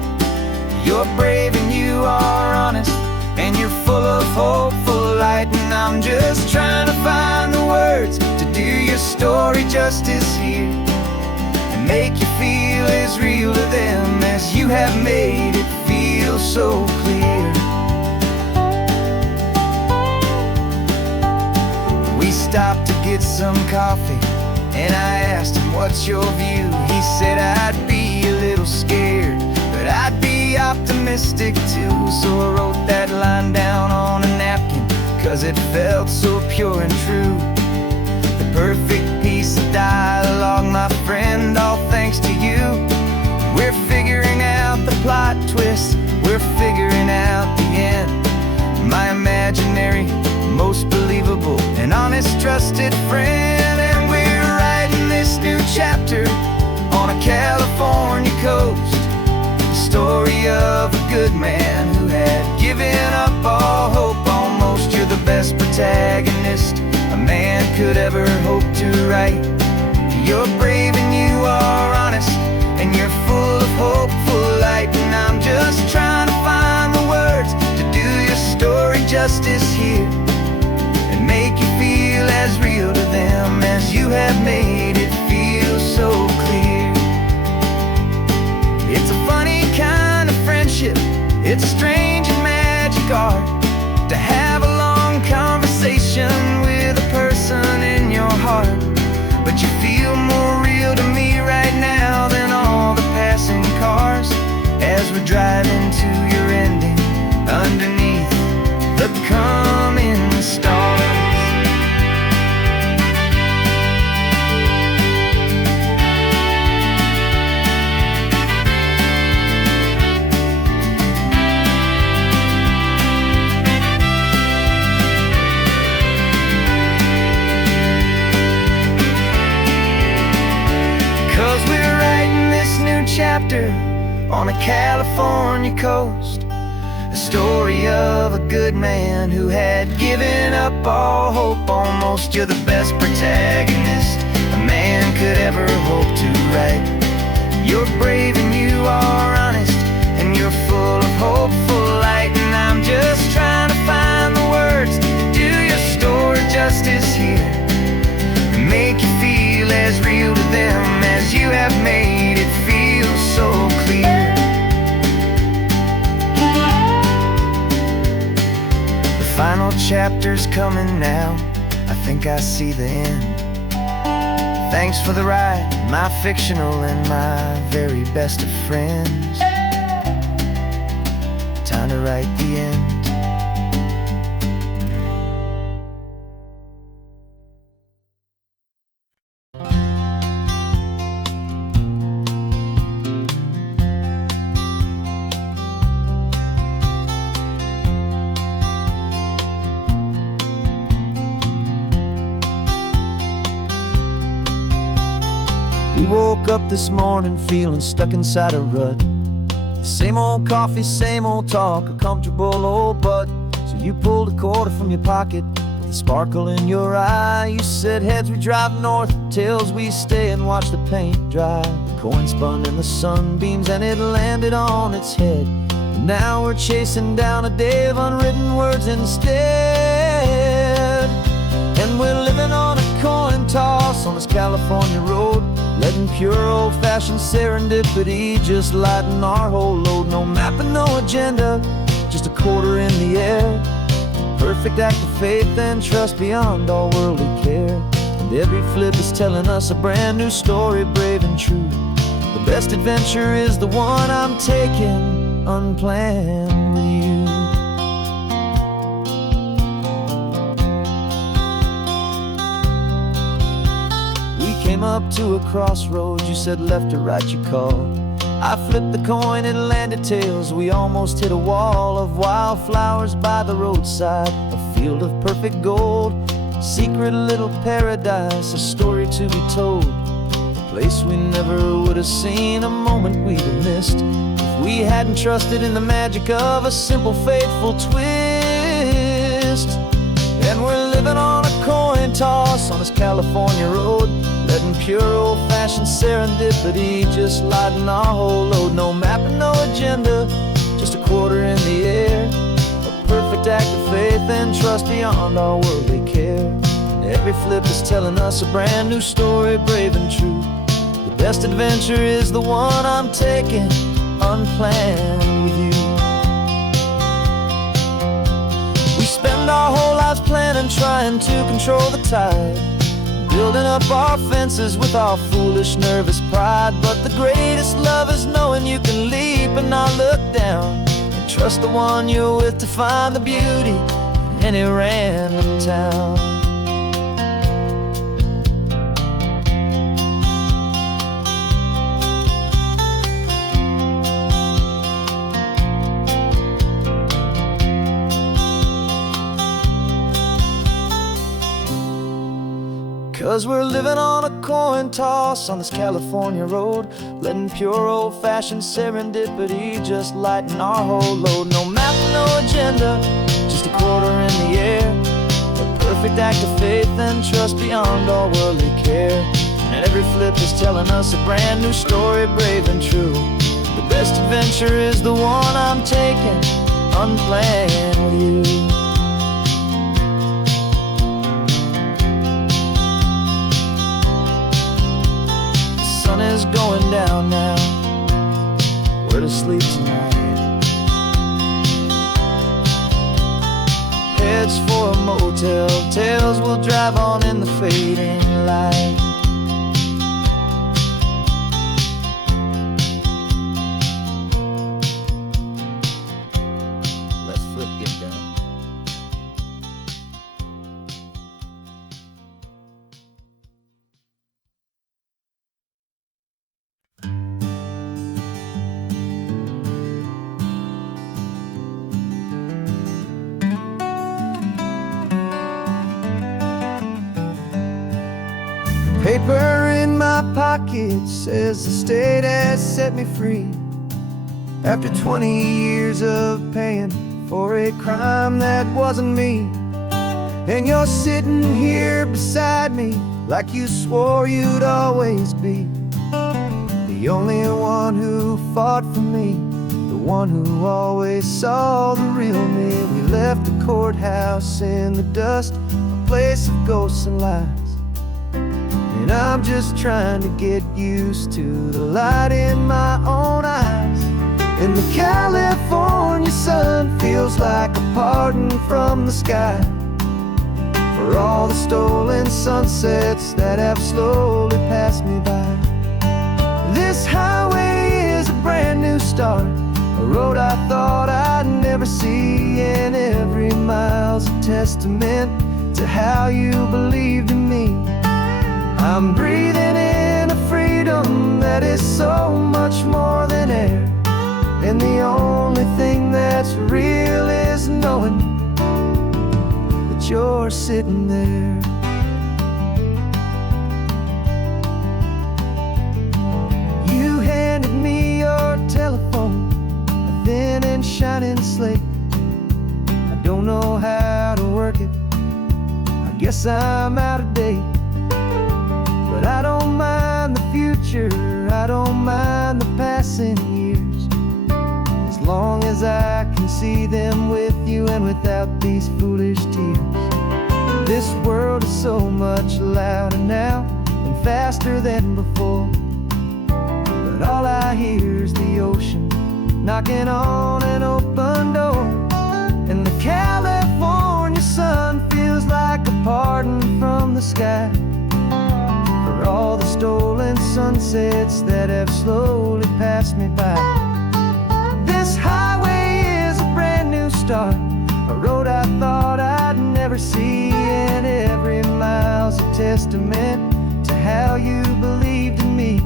You're brave and you are honest, and you're full of hopeful light. And I'm just trying to find the words to do your story justice here, make you feel as real to them as you have made it feel so clear. We stopped to get some coffee, and I asked him, what's your view? He said, I'd be a little scared, but I'd be optimistic too. So I wrote that line down on a napkin, 'cause it felt so pure and true. The perfect piece of dialogue, my friend, all thanks to you. We're figuring out the plot twist, we're figuring out the end, chapter on a California coast. The story of a good man who had given up all hope almost. You're the best protagonist a man could ever hope to write. You're brave and you are honest, and you're full of hopeful light. And I'm just trying to find the words to do your story justice here, and make you feel as real to them as you have made it feel so clear. It's a funny kind of friendship, it's a strange and magic art to have a long conversation with a person in your heart. But you feel more real to me right now than all the passing cars, as we're driving to your ending underneath the coming stars. 'Cause we're writing this new chapter on a California coast, a story of a good man who had given up all hope almost. You're the best protagonist a man could ever hope to write. You're brave and you are honest, and you're full of hopeful light. And I'm just trying to find the words to do your story justice here, and make you feel as real to them as you have made it feel so clear. The final chapter's coming now, I think I see the end. Thanks for the ride, my fictional and my very best of friends. Time to write the end. We woke up this morning feeling stuck inside a rut. Same old coffee, same old talk, a comfortable old butt. So you pulled a quarter from your pocket with a sparkle in your eye. You said, heads we drive north, tails we stay and watch the paint dry. The coin spun in the sunbeams and it landed on its head. And now we're chasing down a day of unwritten words instead. And we're living on a coin toss on this California road, letting pure old-fashioned serendipity just lighten our whole load. No map and no agenda, just a quarter in the air. Perfect act of faith and trust beyond all worldly care. And every flip is telling us a brand new story, brave and true. The best adventure is the one I'm taking unplanned with you. Came up to a crossroads, you said left or right you called. I flipped the coin, it landed tails. We almost hit a wall of wildflowers by the roadside, a field of perfect gold, secret little paradise, a story to be told. A place we never would have seen, a moment we'd have missed if we hadn't trusted in the magic of a simple faithful twist. And we're living on a coin toss on this California road, letting pure old-fashioned serendipity just lighten our whole load. No map and no agenda, just a quarter in the air. A perfect act of faith and trust beyond our worldly care. And every flip is telling us a brand new story, brave and true. The best adventure is the one I'm taking unplanned with you. We spend our whole lives planning, trying to control the tide, building up our fences with our foolish, nervous pride. But the greatest love is knowing you can leap and not look down, and trust the one you're with to find the beauty in any random town. 'Cause we're living on a coin toss on this California road, letting pure old-fashioned serendipity just lighten our whole load. No map, no agenda, just a quarter in the air, a perfect act of faith and trust beyond all worldly care. And every flip is telling us a brand new story, brave and true. The best adventure is the one I'm taking, unplanned with you. The sun is going down now, we're to sleep tonight. Heads for a motel, tails will drive on in the fading light. Paper in my pocket says the state has set me free, after 20 years of paying for a crime that wasn't me. And you're sitting here beside me like you swore you'd always be, the only one who fought for me, the one who always saw the real me. We left the courthouse in the dust, a place of ghosts and lies. And I'm just trying to get used to the light in my own eyes. And the California sun feels like a pardon from the sky for all the stolen sunsets that have slowly passed me by. This highway is a brand new start, a road I thought I'd never see, and every mile's a testament to how you believed in me. I'm breathing in a freedom that is so much more than air, and the only thing that's real is knowing that you're sitting there. You handed me your telephone, a thin and shining slate. I don't know how to work it, I guess I'm out of date. But I don't mind the future, I don't mind the passing years, as long as I can see them with you and without these foolish tears. This world is so much louder now and faster than before, but all I hear is the ocean knocking on an open door. And the California sun feels like a pardon from the sky for all the stolen sunsets that have slowly passed me by. This highway is a brand new start, a road I thought I'd never see, and every mile's a testament to how you believed in me.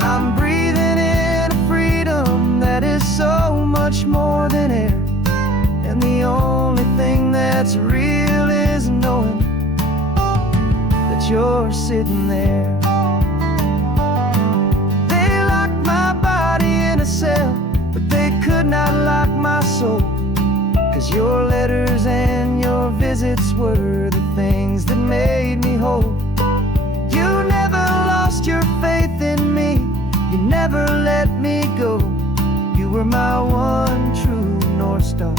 I'm breathing in a freedom that is so much more than air, and the only thing that's real is knowing that you're sitting there. They locked my body in a cell, but they could not lock my soul, 'cause your letters and your visits were the things that made me whole. You never lost your faith in me, you never let me go. You were my one true North Star,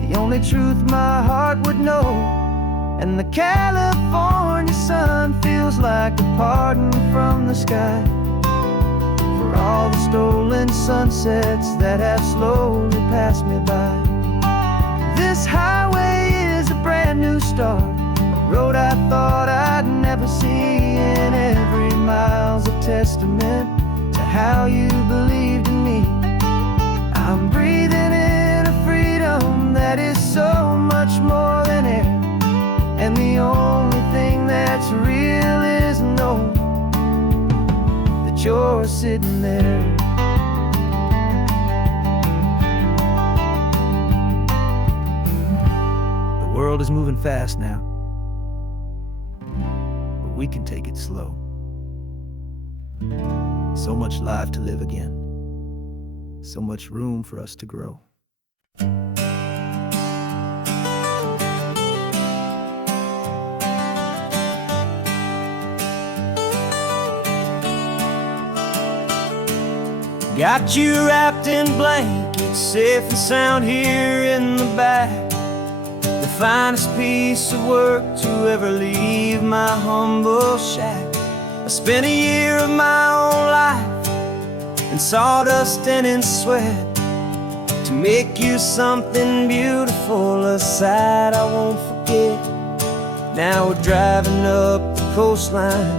the only truth my heart would know. And the California sun feels like a pardon from the sky for all the stolen sunsets that have slowly passed me by. This highway is a brand new start, a road I thought I'd never see, and every mile's a testament to how you believed in me. I'm breathing in a freedom that is so much more than air, and the only thing that's real is knowing that you're sitting there. The world is moving fast now, but we can take it slow. So much life to live again. So much room for us to grow. Got you wrapped in blankets, safe and sound here in the back. The finest piece of work to ever leave my humble shack. I spent a year of my own life in sawdust and in sweat to make you something beautiful, a sight I won't forget. Now we're driving up the coastline,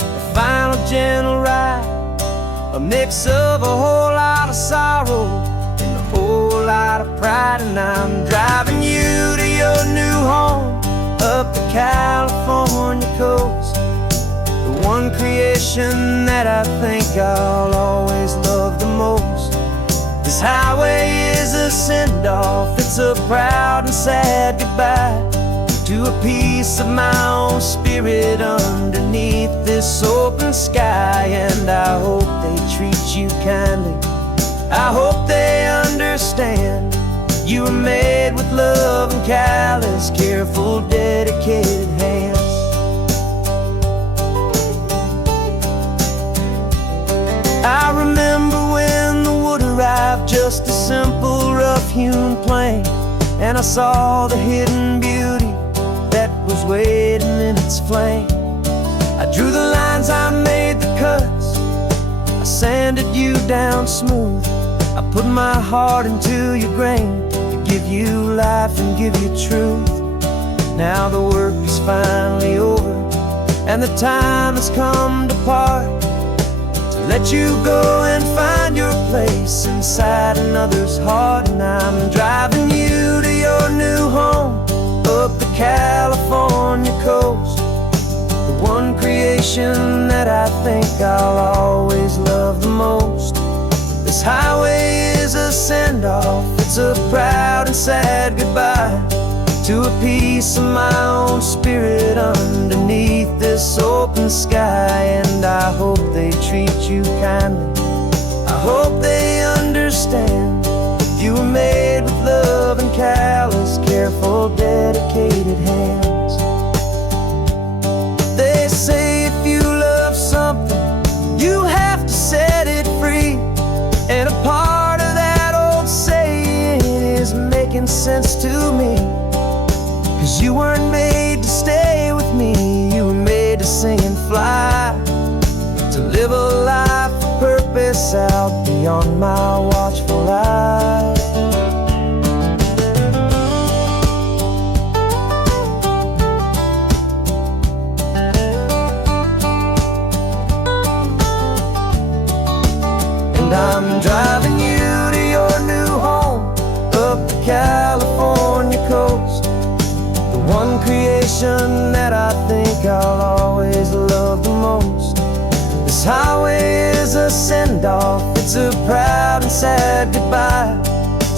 a final gentle ride, a mix of a whole lot of sorrow and a whole lot of pride. And I'm driving you to your new home up the California coast, the one creation that I think I'll always love the most. This highway is a send-off, it's a proud and sad goodbye to a piece of my own spirit underneath this open sky. And I hope they treat you kindly, I hope they understand you were made with love and callous, careful, dedicated hands. I remember when the wood arrived, just a simple rough-hewn plank, and I saw the hidden beauty that was waiting in its flame. I drew the lines, I made the cuts, I sanded you down smooth. I put my heart into your grain to give you life and give you truth. Now the work is finally over and the time has come to part, to let you go and find your place inside another's heart. And I'm driving you to your new home up the California coast, the one creation that I think I'll always love the most. This highway is a send-off, it's a proud and sad goodbye to a piece of my own spirit underneath this open sky. And I hope they treat you kindly, I hope they understand you were made with love and callous, careful, dedicated hands. They say if you love something, you have to set it free. And a part of that old saying is making sense to me, 'cause you weren't made to stay with me, you were made to sing and fly, to live a life of purpose out beyond my watchful eye. I'm driving you to your new home up the California coast, the one creation that I think I'll always love the most. This highway is a send-off, it's a proud and sad goodbye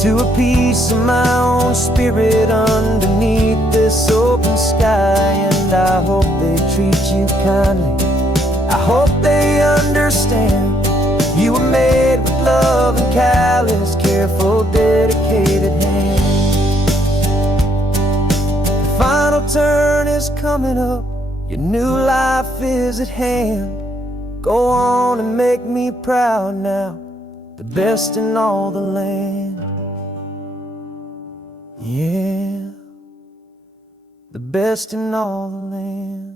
to a piece of my own spirit underneath this open sky. And I hope they treat you kindly, I hope they understand you were made with love and callous, careful, dedicated hands. The final turn is coming up, your new life is at hand. Go on and make me proud now, the best in all the land. Yeah, the best in all the land.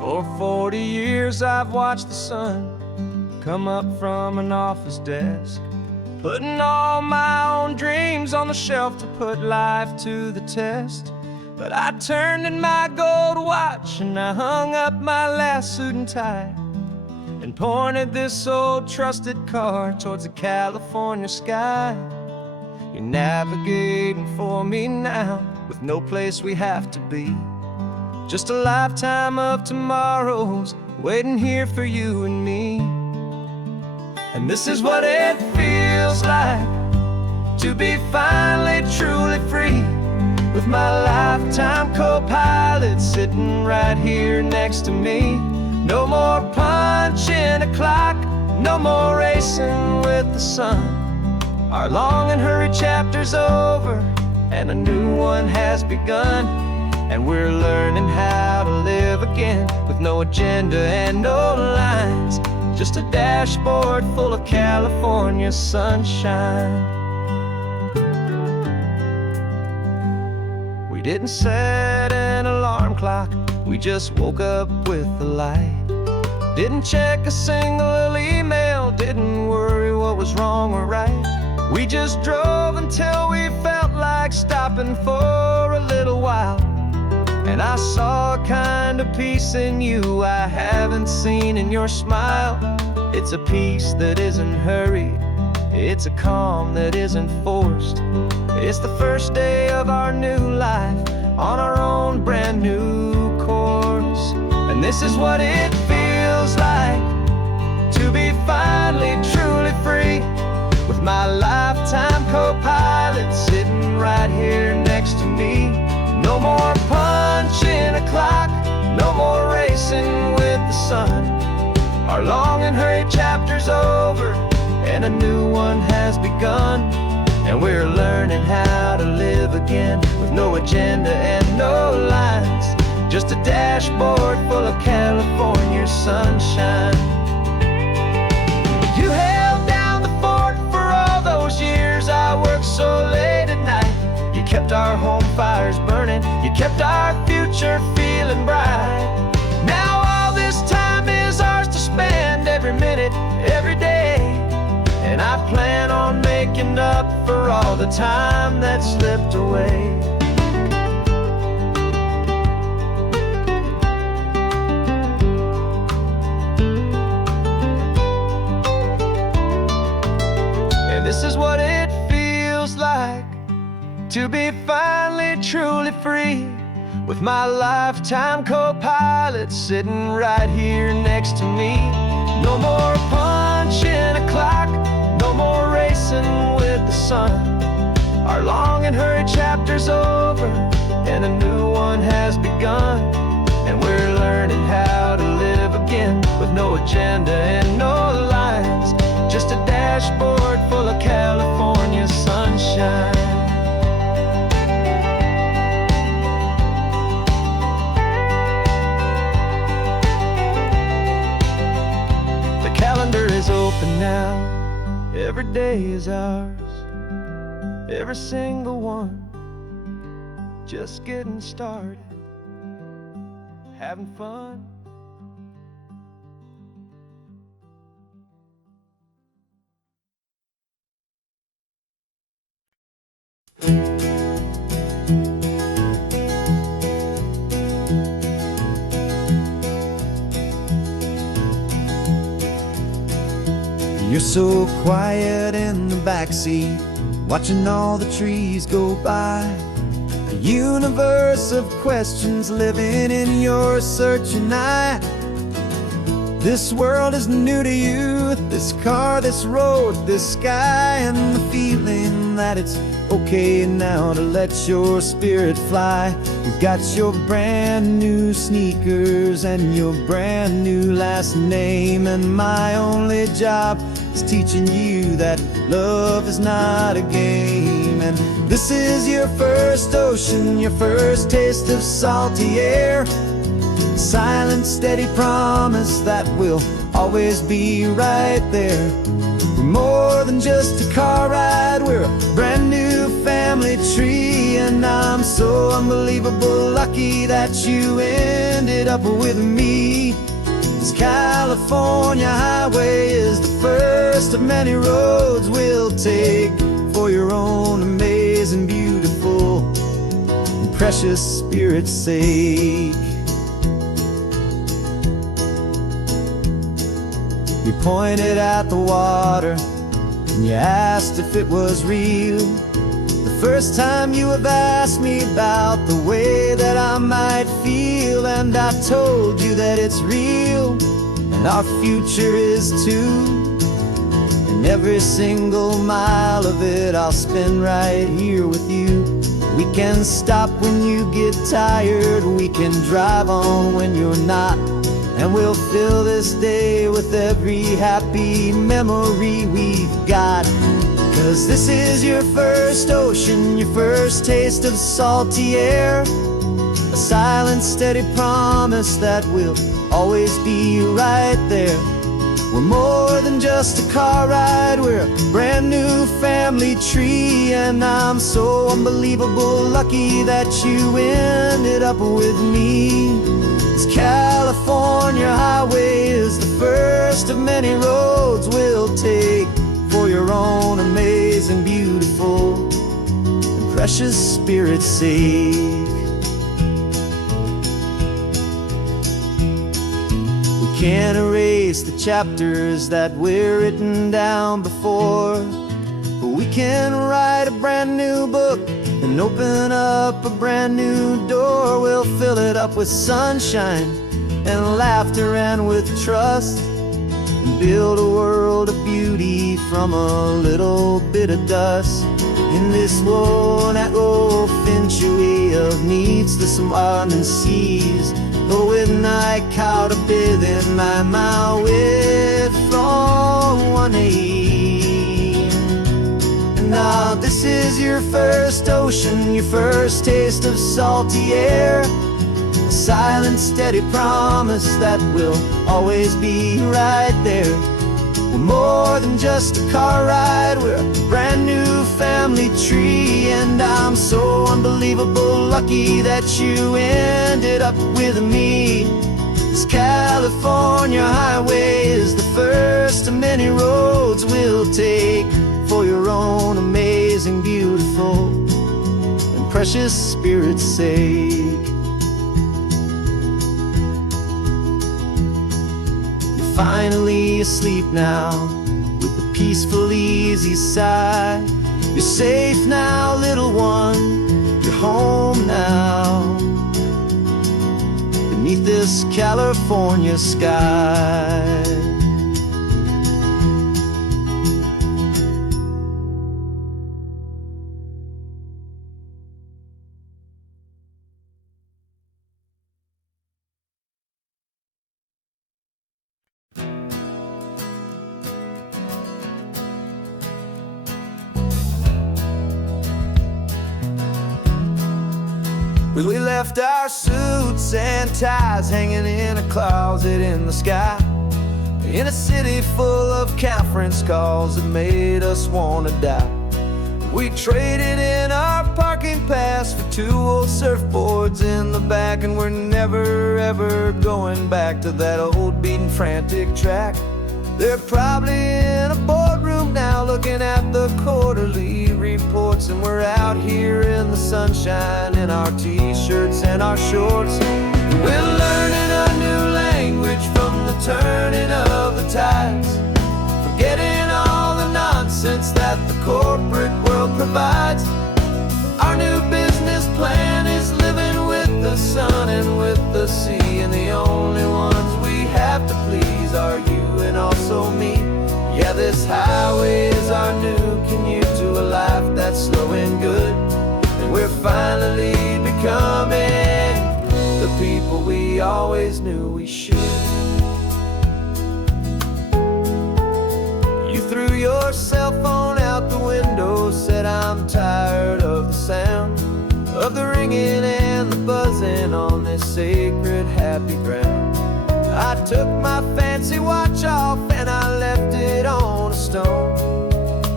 For 40 years I've watched the sun come up from an office desk, putting all my own dreams on the shelf to put life to the test. But I turned in my gold watch and I hung up my last suit and tie, and pointed this old trusted car towards the California sky. You're navigating for me now with no place we have to be, just a lifetime of tomorrows waiting here for you and me. And this is what it feels like to be finally truly free, with my lifetime co-pilot sitting right here next to me. No more punching a clock, no more racing with the sun. Our long and hurried chapter's over, and a new one has begun. And we're learning how to live again, with no agenda and no lines, just a dashboard full of California sunshine. We didn't set an alarm clock, we just woke up with the light. Didn't check a single email, didn't worry what was wrong or right. We just drove until we felt like stopping for a little while. And I saw a kind of peace in you I haven't seen in your smile. It's a peace that isn't hurried, it's a calm that isn't forced. It's the first day of our new life, on our own brand new course. And this is what it feels like to be finally truly free, with my lifetime co-pilot sitting right here next to me. No more punching a clock, no more racing with the sun. Our long and hurried chapter's over, and a new one has begun. And we're learning how to live again, with no agenda and no lines, just a dashboard full of California sunshine. You held down the fort for all those years I worked so late at night. You kept our home fires burning, you kept our future feeling bright. Now all this time is ours to spend, every minute, every day. And I plan on making up for all the time that slipped away. And this is what it feels like to be finally truly free, with my lifetime co-pilot sitting right here next to me. No more punching a clock, no more racing with the sun. Our long and hurried chapter's over, and a new one has begun. And we're learning how to live again, with no agenda and no lines, just a dashboard full of California sunshine. The calendar is open now, every day is ours, every single one, just getting started, having fun. You're so quiet in the backseat, watching all the trees go by. A universe of questions living in your searching eye. This world is new to you, this car, this road, this sky, and the feeling that it's okay now to let your spirit fly. You've got your brand new sneakers and your brand new last name, and my only job is teaching you that love is not a game. And this is your first ocean, your first taste of salty air, silent, steady promise that we'll always be right there. We're more than just a car ride, we're a brand new family tree. And I'm so unbelievable lucky that you ended up with me. This California highway is the first of many roads we'll take for your own amazing, beautiful, and precious spirit's sake. You pointed at the water and you asked if it was real. The first time you have asked me about the way that I might feel, and I told you that it's real and our future is too. and every single mile of it I'll spend right here with you. We can stop when you get tired, we can drive on when you're not, and we'll fill this day with every happy memory we've got. 'Cause this is your first ocean, your first taste of salty air, a silent, steady promise that we'll always be right there. We're more than just a car ride, we're a brand new family tree, and I'm so unbelievable lucky that you ended up with me. This California highway is the first of many roads we'll take for your own amazing, beautiful, and precious spirit's sake. Can't erase the chapters that we're written down before, but we can write a brand new book and open up a brand new door. We'll fill it up with sunshine and laughter and with trust, and build a world of beauty from a little bit of dust. In this world that finchaway of needless wandering seas, with night caught up in my way from one aim. And now this is your first ocean, your first taste of salty air, a silent, steady promise that we'll always be right there. We're more than just a car ride, we're a brand new family tree, and I'm so unbelievable lucky that you ended up with me. This California highway is the first of many roads we'll take for your own amazing, beautiful, and precious spirit's sake. Finally asleep now, with a peaceful, easy sigh. You're safe now, little one, you're home now, beneath this California sky. Well, we left our suits and ties hanging in a closet in the sky, in a city full of conference calls that made us want to die. We traded in our parking pass for 2 old surfboards in the back, and we're never ever going back to that old beaten frantic track. They're probably in a boardroom now looking at the quarterly reports, and we're out here in the sunshine in our t-shirts and our shorts. We're learning a new language from the turning of the tides, forgetting all the nonsense that the corporate world provides. Our new business plan is living with the sun and with the sea, and the only ones we have to please are you and also me. Yeah, this highway is our new commute to a life that's slow and good, and we're finally becoming the people we always knew we should. You threw your cell phone out the window, said I'm tired of the sound of the ringing and the buzzing on this sacred happy ground. I took my fancy watch off and I left it on a stone.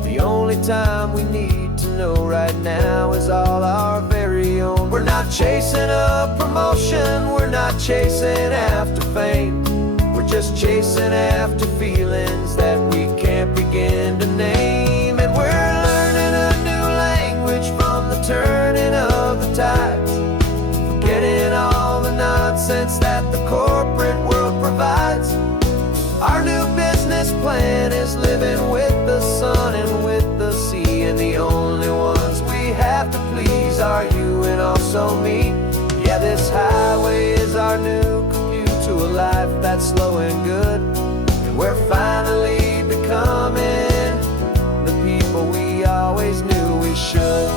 The only time we need to know right now is all our very own. We're not chasing a promotion, we're not chasing after fame, we're just chasing after feelings that we can't begin to name. And we're learning a new language from the turning of the tides, forgetting all the nonsense that the corporate world provides. Our new business plan is living with the sun and with the sea, and the only ones we have to please are you and also me. Yeah, this highway is our new commute to a life that's slow and good, and we're finally becoming we always knew we should.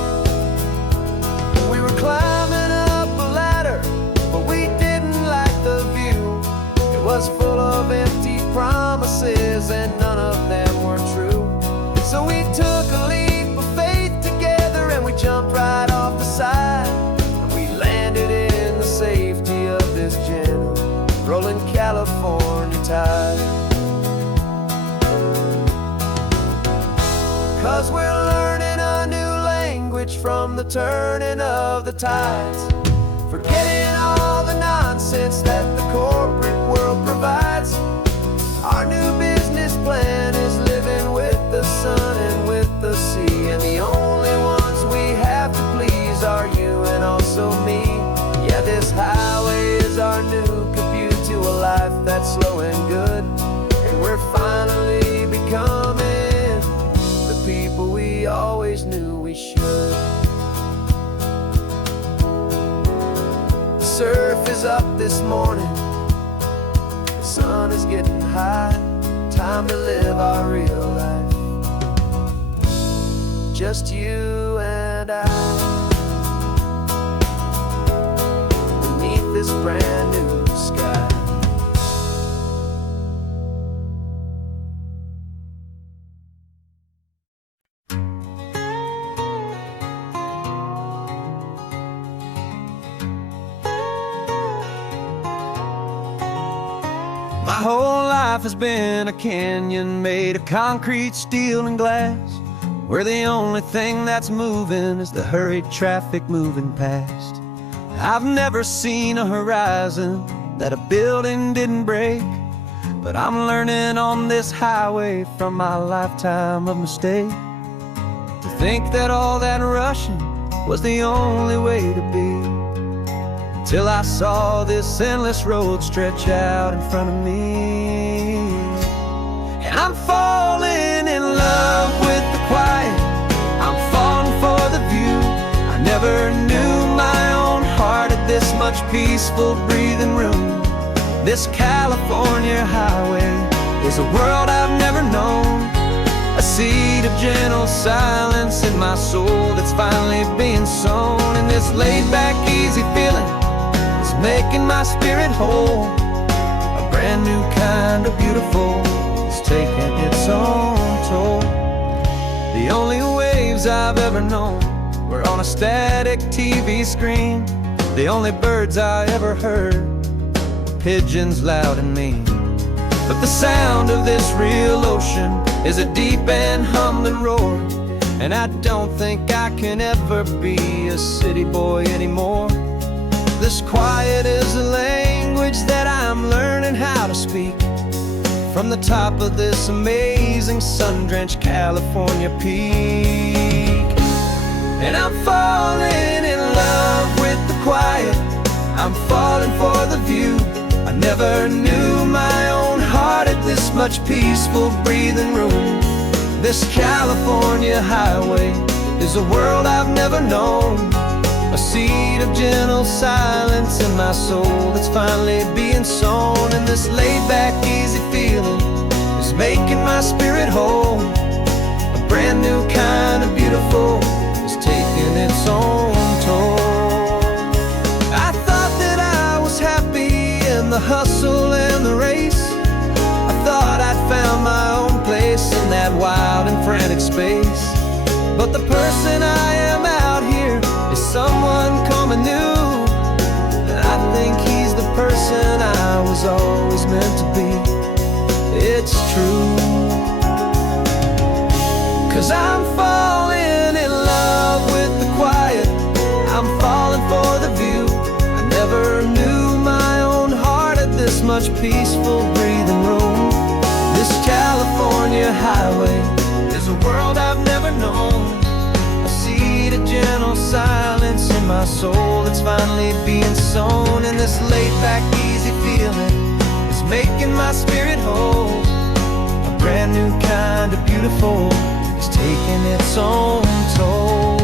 We were climbing up a ladder, but we didn't like the view. It was full of empty promises and none of them were true. So we took a leap of faith together and we jumped right off the side. And we landed in the safety of this gentle rolling California tide. 'Cause we're learning a new language from the turning of the tides, forgetting all the nonsense that the corporate world provides. Our new business plan is living with the sun and with the sea, and the only ones we have to please are you and also me. Yeah, this highway is our new commute to a life that's slow and good, and we're finally becoming the people we always knew we should. The surf is up this morning, the sun is getting high. Time to live our real life, just you and I, beneath this brand new sky. My whole life has been a canyon made of concrete, steel, and glass, where the only thing that's moving is the hurried traffic moving past. I've never seen a horizon that a building didn't break, but I'm learning on this highway from my lifetime of mistake to think that all that rushing was the only way to be. Till I saw this endless road stretch out in front of me. And I'm falling in love with the quiet, I'm falling for the view. I never knew my own heart had this much peaceful breathing room. This California highway is a world I've never known, a seed of gentle silence in my soul that's finally being sown. And this laid-back, easy feeling making my spirit whole. A brand new kind of beautiful is taking its own toll. The only waves I've ever known were on a static TV screen. The only birds I ever heard were pigeons loud and mean. But the sound of this real ocean is a deep and humbling roar, and I don't think I can ever be a city boy anymore. This quiet is a language that I'm learning how to speak from the top of this amazing sun-drenched California peak. And I'm falling in love with the quiet, I'm falling for the view. I never knew my own heart had this much peaceful breathing room. This California highway is a world I've never known, a seed of gentle silence in my soul that's finally being sown. And this laid-back, easy feeling is making my spirit whole. A brand new kind of beautiful is taking its own toll. I thought that I was happy in the hustle and the race. I thought I'd found my own place in that wild and frantic space. But the person I am out here is someone coming new, and I think he's the person I was always meant to be. It's true, 'cause I'm falling in love with the quiet, I'm falling for the view. I never knew my own heart had this much peaceful breathing room. This California highway is a world I've never known, a seed of gentle silence in my soul that's finally being sown. And this laid-back, easy feeling is making my spirit whole. A brand new kind of beautiful is taking its own toll.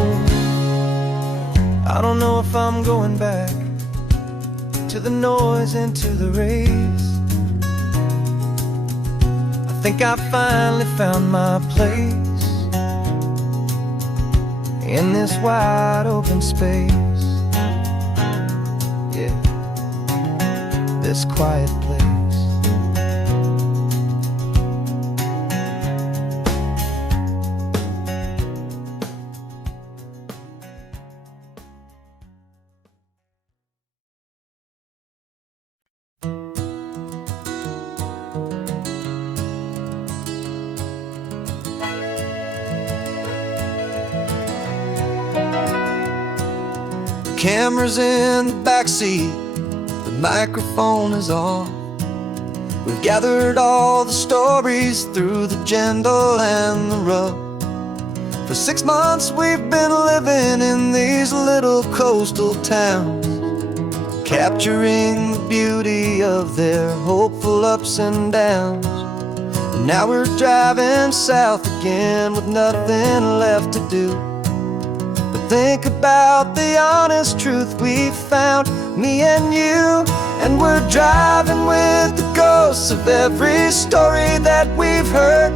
I don't know if I'm going back to the noise and to the race. I think I finally found my place. in this wide open space. Yeah, this quiet place. Camera's in the backseat, the microphone is on. We've gathered all the stories through the gentle and the rough. For 6 months we've been living in these little coastal towns, capturing the beauty of their hopeful ups and downs. And now we're driving south again with nothing left to do. Think about the honest truth we found, me and you. And we're driving with the ghosts of every story that we've heard,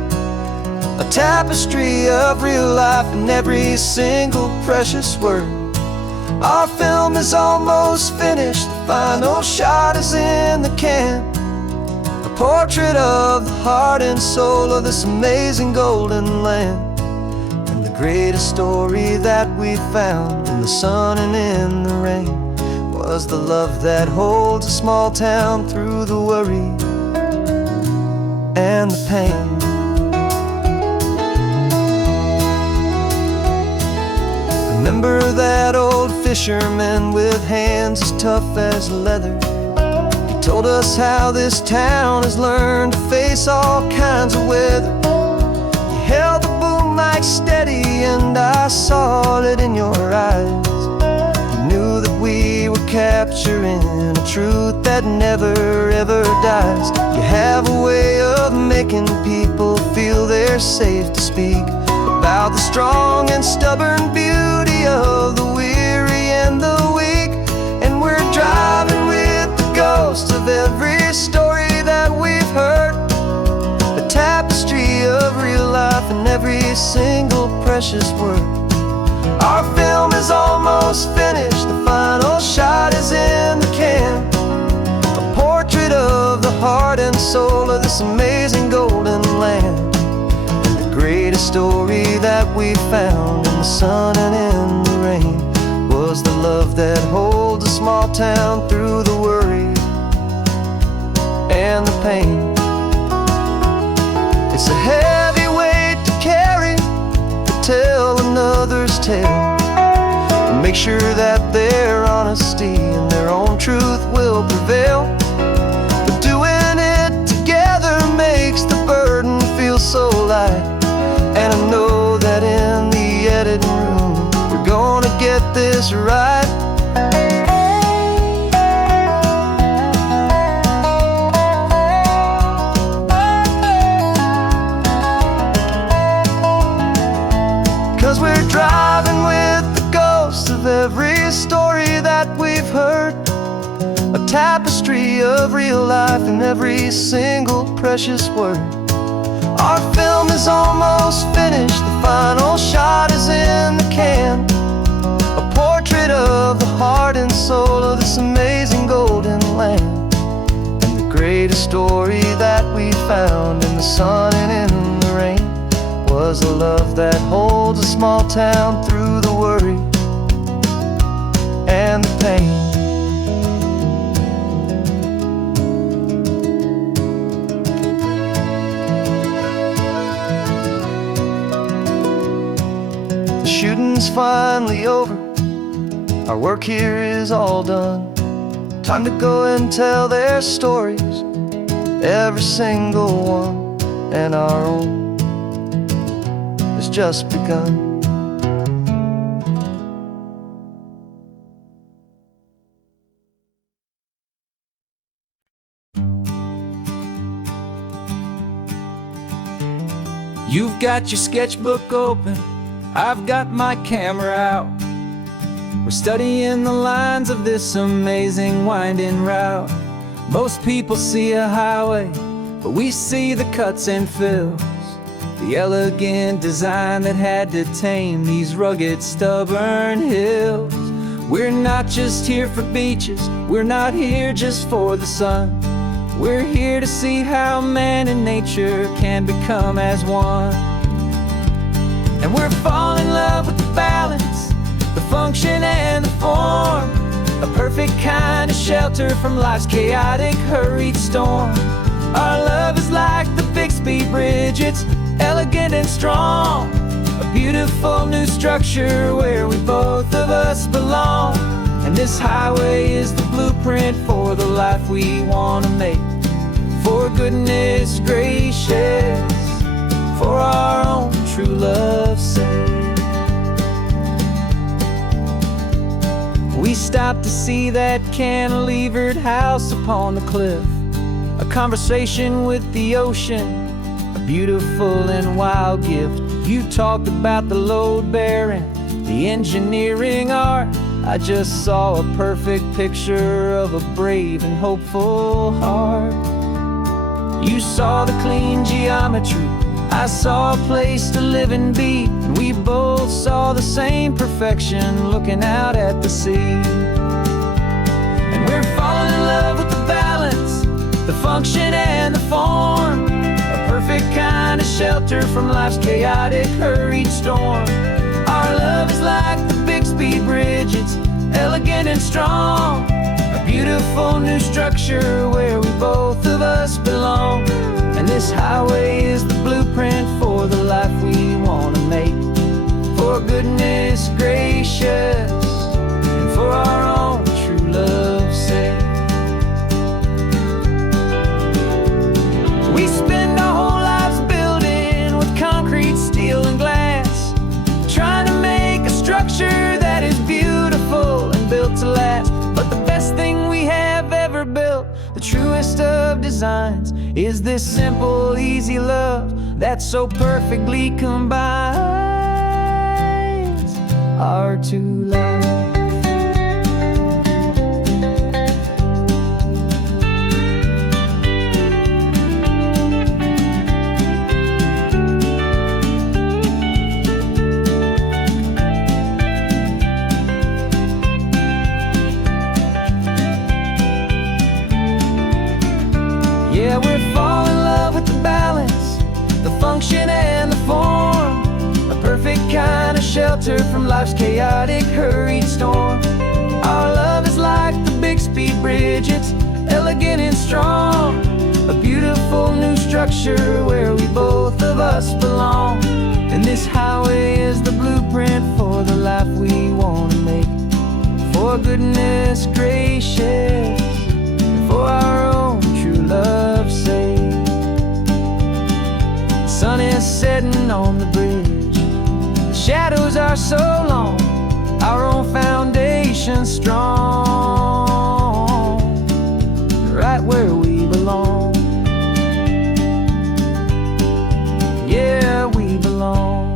a tapestry of real life and every single precious word. Our film is almost finished, the final shot is in the can, a portrait of the heart and soul of this amazing golden land. Greatest story that we found in the sun and in the rain was the love that holds a small town through the worry and the pain. Remember that old fisherman with hands as tough as leather? He told us how this town has learned to face all kinds of weather. You held the boom mic steady and I saw it in your eyes. You knew that we were capturing a truth that never ever dies. You have a way of making people feel they're safe to speak about the strong and stubborn beauty of the weary and the weak. And we're driving with the ghosts of every story that we've heard, a tapestry of real life and every single precious word. Our film is almost finished, the final shot is in the can, a portrait of the heart and soul of this amazing golden land. And the greatest story that we found in the sun and in the rain was the love that holds a small town through the worry and the pain. It's a heavy weight to carry, to tell another's tale, and make sure that their honesty and their own truth will prevail. But doing it together makes the burden feel so light. And I know that in the editing room we're gonna get this right. 'Cause we're driving with the ghosts of every story that we've heard, a tapestry of real life and every single precious word. Our film is almost finished, the final shot is in the can, a portrait of the heart and soul of this amazing golden land. And the greatest story that we found in the sun and in the rain was a love that holds a small town through the worry and the pain. The shooting's finally over, our work here is all done. Time to go and tell their stories, every single one, and our own has just begun. You've got your sketchbook open, I've got my camera out. We're studying the lines of this amazing winding route. Most people see a highway, but we see the cuts and fills, the elegant design that had to tame these rugged, stubborn hills. We're not just here for beaches, we're not here just for the sun. We're here to see how man and nature can become as one. And we're falling in love with the balance, the function and the form, a perfect kind of shelter from life's chaotic, hurried storm. Our love is like the Bixby Bridge, it's elegant and strong, a beautiful new structure where we both of us belong. And this highway is the blueprint for the life we want to make. For goodness gracious, for our own true love's sake. We stopped to see that cantilevered house upon the cliff, a conversation with the ocean, a beautiful and wild gift. You talked about the load bearing, the engineering art. I just saw a perfect picture of a brave and hopeful heart. You saw the clean geometry, I saw a place to live and be, and we both saw the same perfection looking out at the sea. And we're falling in love with the balance, the function and the form, a perfect kind of shelter from life's chaotic, hurried storm. Our love is like the Bixby Bridge, it's elegant and strong, a beautiful new structure where we both of us belong. And this highway is the blueprint for the life we want to make. For goodness gracious, and for our own true love's sake. We spend our whole lives building with concrete, steel, and glass, trying to make a structure that is beautiful and built to last. But the best thing we have ever built, the truest of designs, is this simple, easy love that so perfectly combines our two lives. Yeah, we're falling in love with the balance, the function and the form, a perfect kind of shelter from life's chaotic, hurried storm. Our love is like the Bixby Bridge, it's elegant and strong, a beautiful new structure where we both of us belong. And this highway is the blueprint for the life we want to make. For goodness gracious, for our own true love's sake. The sun is setting on the bridge, the shadows are so long, our own foundation strong, right where we belong. Yeah, we belong.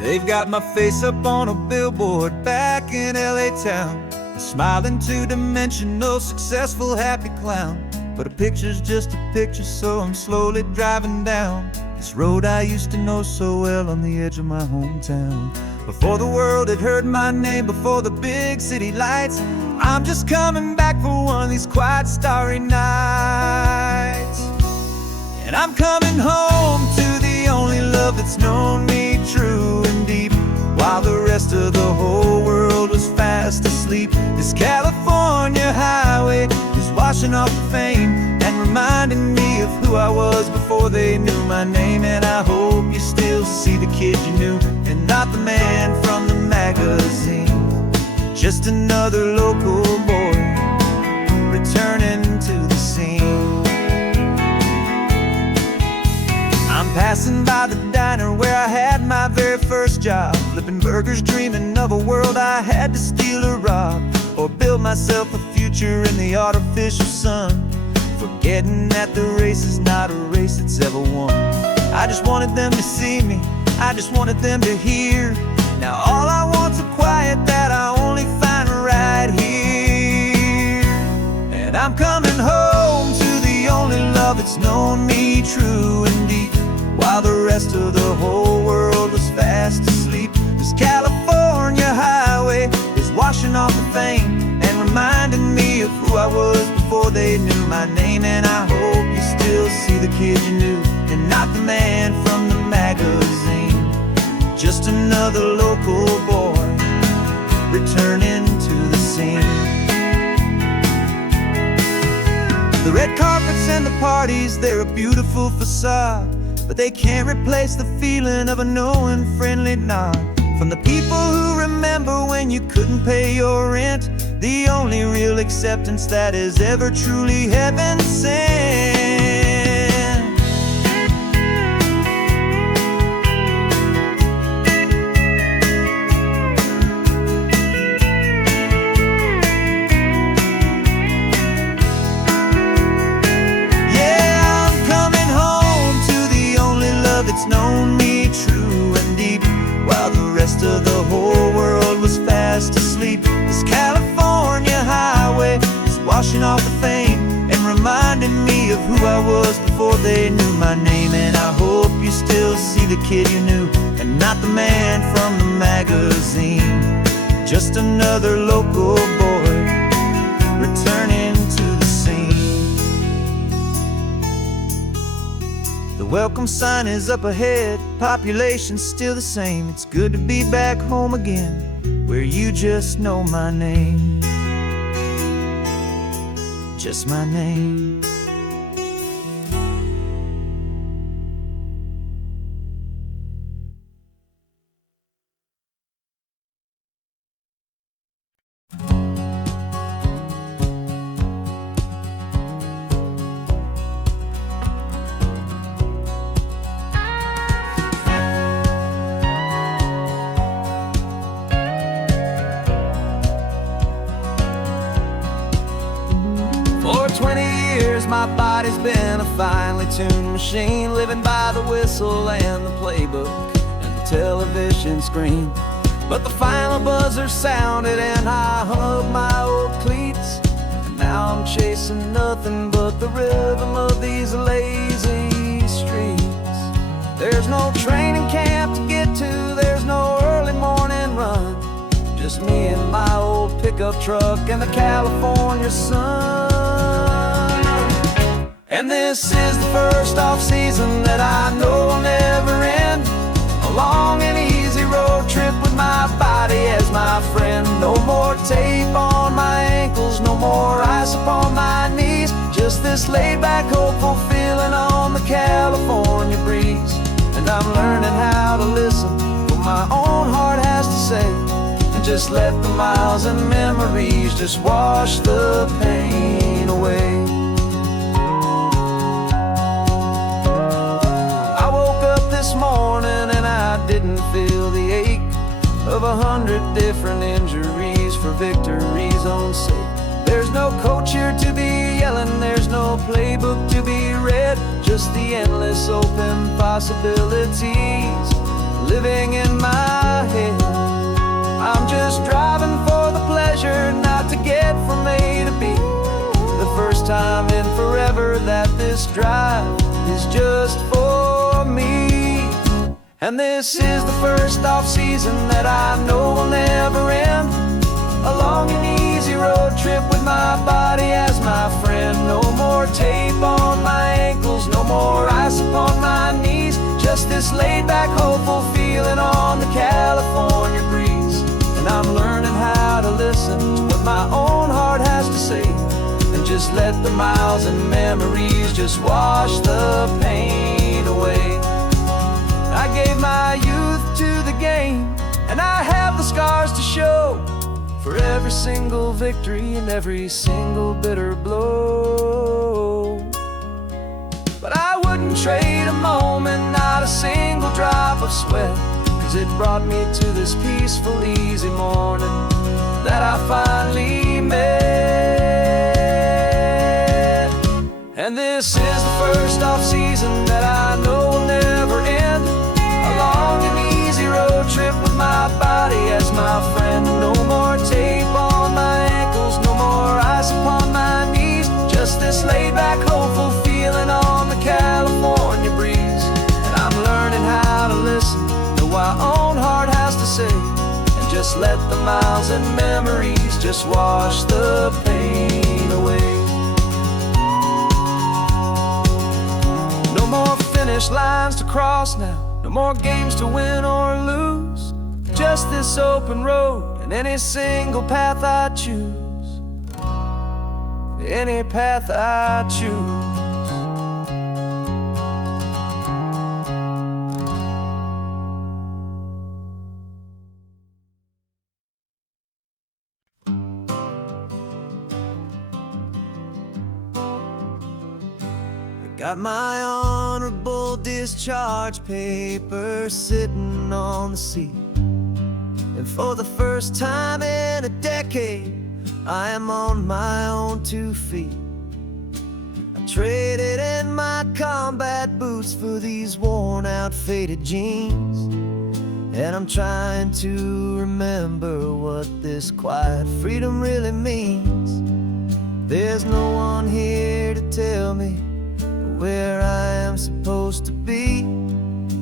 They've got my face up on a billboard back in LA town, a smiling two-dimensional, successful, happy clown. But a picture's just a picture, so I'm slowly driving down this road I used to know so well on the edge of my hometown. Before the world had heard my name, before the big city lights, I'm just coming back for one of these quiet, starry nights. And I'm coming home to the only love that's known me true and deep, while the rest of the whole world was fast asleep. This California highway is washing off the fame and reminding me of who I was before they knew my name. And I hope you still see the kid you knew, and not the man from the magazine. Just another local boy returning to the scene. I'm passing by the diner where I had my very first job, flipping burgers, dreaming of a world I had to steal or rob, or build myself a future in the artificial sun, forgetting that the race is not a race that's ever won. I just wanted them to see me, I just wanted them to hear. Now all I want's a quiet that I only find right here. And I'm coming home to the only love that's known me true and deep, while the rest of the whole world was fast asleep. This California highway is washing off the fame and reminding me of who I was before they knew my name. And I hope you still see the kid you knew, and not the man from the magazine. Just another local boy returning to the scene. The red carpets and the parties, they're a beautiful facade, but they can't replace the feeling of a knowing friendly nod from the people who remember when you couldn't pay your rent. The only real acceptance that is ever truly heaven sent. It's known me true and deep, while the rest of the whole world was fast asleep. This California highway is washing off the fame and reminding me of who I was before they knew my name. And I hope you still see the kid you knew, and not the man from the magazine. Just another local boy returning to the scene. The welcome sign is up ahead, population's still the same. It's good to be back home again, where you just know my name. Just my name. For 20 years my body's been a finely tuned machine, living by the whistle and the playbook and the television screen. But the final buzzer sounded and I hung up my old cleats, and now I'm chasing nothing but the rhythm of these lazy streets. There's no training camp to get to, there's no early morning run, just me and my old pickup truck and the California sun. And this is the first off-season that I know will never end, a long and easy road trip with my body as my friend. No more tape on my ankles, no more ice upon my knees, just this laid-back, hopeful feeling on the California breeze. And I'm learning how to listen to what my own heart has to say, and just let the miles and memories just wash the pain away. This morning and I didn't feel the ache of 100 different injuries for victory's own sake. There's no coach here to be yelling, there's no playbook to be read, just the endless open possibilities living in my head. I'm just driving for the pleasure, not to get from A to B. The first time in forever that this drive is just for me. And this is the first off-season that I know will never end, a long and easy road trip with my body as my friend. No more tape on my ankles, no more ice upon my knees, just this laid-back, hopeful feeling on the California breeze. And I'm learning how to listen to what my own heart has to say, and just let the miles and memories just wash the pain away. I gave my youth to the game, and I have the scars to show for every single victory and every single bitter blow. But I wouldn't trade a moment, not a single drop of sweat, 'cause it brought me to this peaceful, easy morning that I finally met. And this is the first off-season that I know will never end. A long and easy road trip with my body as my friend. No more tape on my ankles, no more ice upon my knees. Just this laid-back, hopeful feeling on the California breeze. And I'm learning how to listen to what my own heart has to say, and just let the miles and memories just wash the pain away. No more finish lines to cross now, no more games to win or lose. Just this open road and any single path I choose. Any path I choose. Got my honorable discharge paper sitting on the seat, and for the first time in a decade, I am on my own 2 feet. I traded in my combat boots for these worn out faded jeans, and I'm trying to remember what this quiet freedom really means. There's no one here to tell me where I am supposed to be.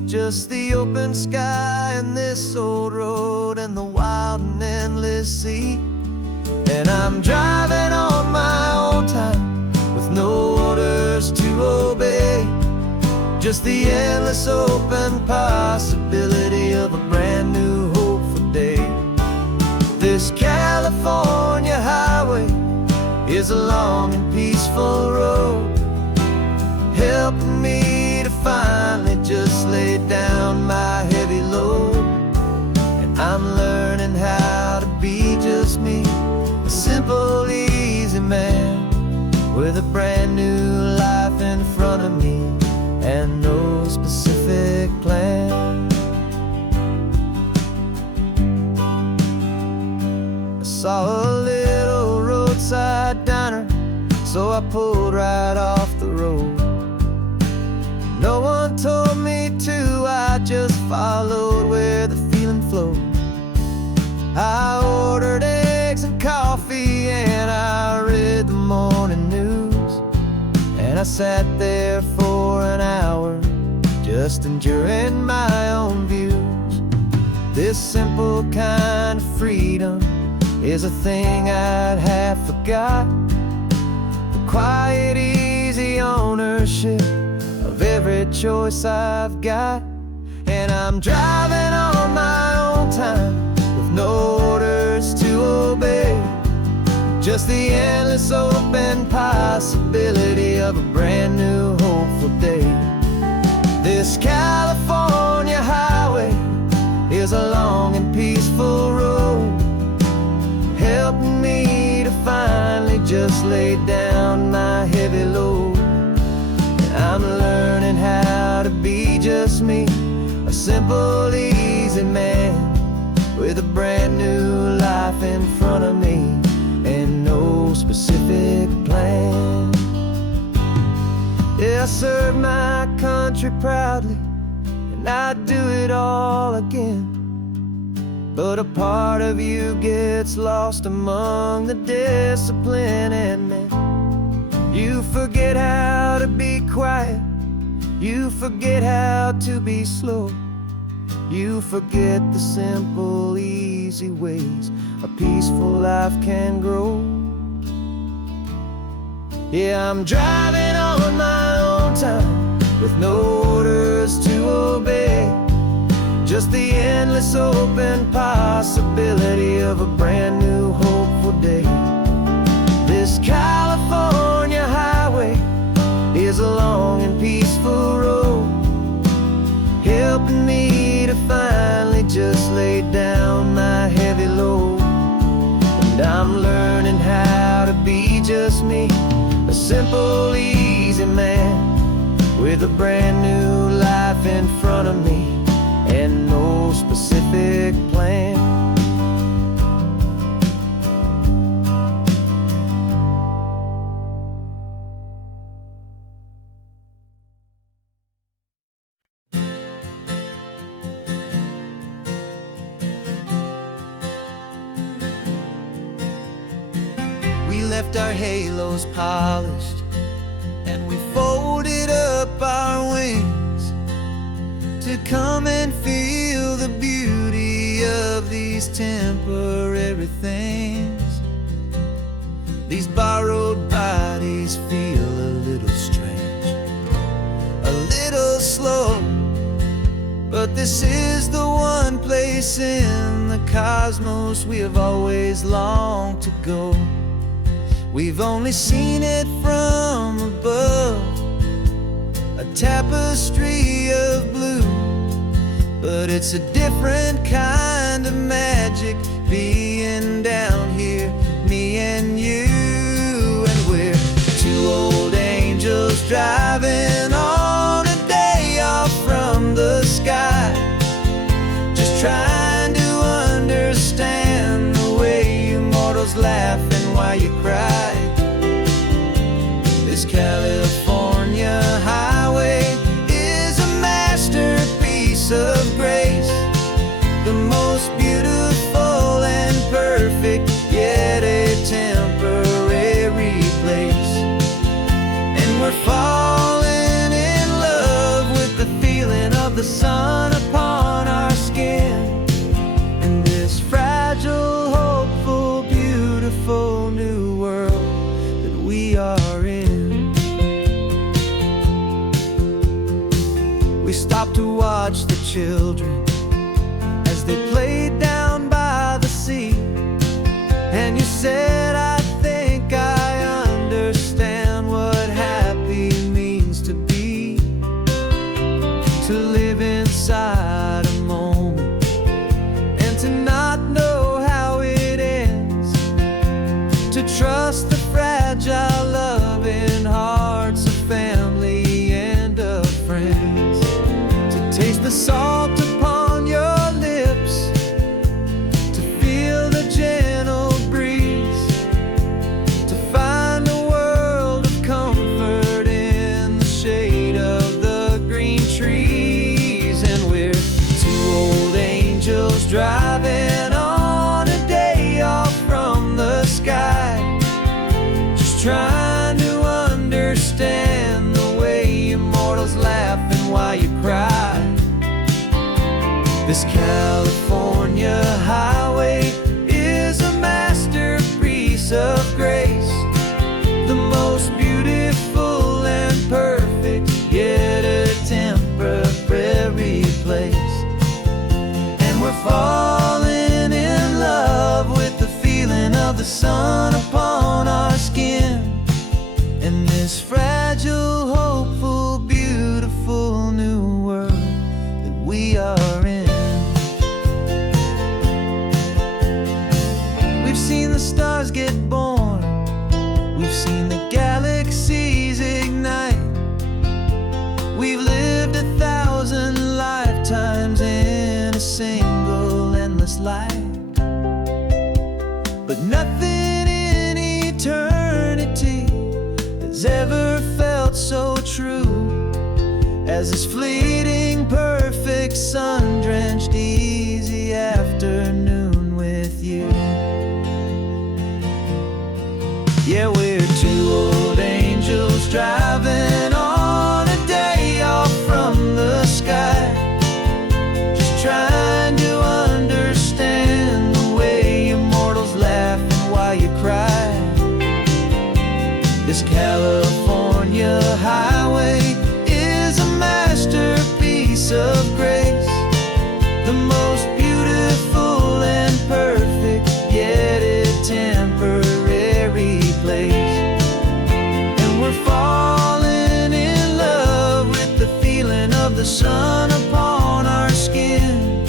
Just the open sky and this old road and the wild and endless sea. And I'm driving on my own time with no orders to obey. Just the endless open possibility of a brand new hopeful day. This California highway is a long and peaceful road, helping me to finally just lay down my heavy load. And I'm learning how to be just me, a simple, easy man with a brand new life in front of me and no specific plan. I saw a little roadside diner, so I pulled right off the road. No one told me to, I just followed where the feeling flowed. I ordered eggs and coffee and I read the morning news, and I sat there for an hour just enduring my own views. This simple kind of freedom is a thing I'd have forgot. The quiet, easy ownership of every choice I've got. And I'm driving on my own time with no orders to obey. Just the endless open possibility of a brand new hopeful day. This California highway is a long and peaceful road, helping me to finally just lay down my heavy load. I'm learning how to be just me, a simple, easy man with a brand new life in front of me and no specific plan. Yeah, I serve my country proudly and I'd do it all again, but a part of you gets lost among the discipline and men. You forget how to be quiet, you forget how to be slow, you forget the simple, easy ways a peaceful life can grow. Yeah, I'm driving on my own time with no orders to obey. Just the endless open possibility of a brand new hopeful day. This California highway is a long and peaceful road, helping me to finally just lay down my heavy load. And I'm learning how to be just me, a simple, easy man with a brand new life in front of me and no specific plan. left our halos polished, and we folded up our wings to come and feel the beauty of these temporary things. These borrowed bodies feel a little strange, a little slow, but this is the one place in the cosmos we have always longed to go. We've only seen it from above, a tapestry of blue, but it's a different kind of magic being down here, me and you. And we're two old angels driving on a day off from the sky, just trying to understand the way you mortals laugh and why you cry. This California highway is a masterpiece of grace, the most beautiful and perfect, yet a temporary place. And we're falling in love with the feeling of the sun upon our skin, and this fragile, hopeful, beautiful new world that we are in. We stopped to watch the children as they played down by the sea, and you said, I think I understand what happy means to be, to live inside a moment and to not know how it ends, to trust the fragile loving hearts of family and of friends, to taste the salt upon your lips, to feel the gentle breeze, to find a world of comfort in the shade of the green trees. And we're two old angels driving on a day off from the sky, just trying to understand the way immortals laugh and why you cry. This California highway is a masterpiece of grace, the most beautiful and perfect, yet a temporary place. And we're falling in love with the feeling of the sun upon our skin, and this fragile, hopeful, beautiful new world that we are in. We've seen the stars get born, we've seen the galaxies ignite, we've lived 1,000 lifetimes in a single endless life, but nothing in eternity has ever felt so true as this fleeting, perfect, sun-drenched, easy afternoon with you. Yeah, we're two old angels driving on a day off from the sky, just trying to understand the way immortals laugh and why you cry. This California highway is a masterpiece of grace, the most beautiful and perfect, yet a temporary place. And we're falling in love with the feeling of the sun upon our skin,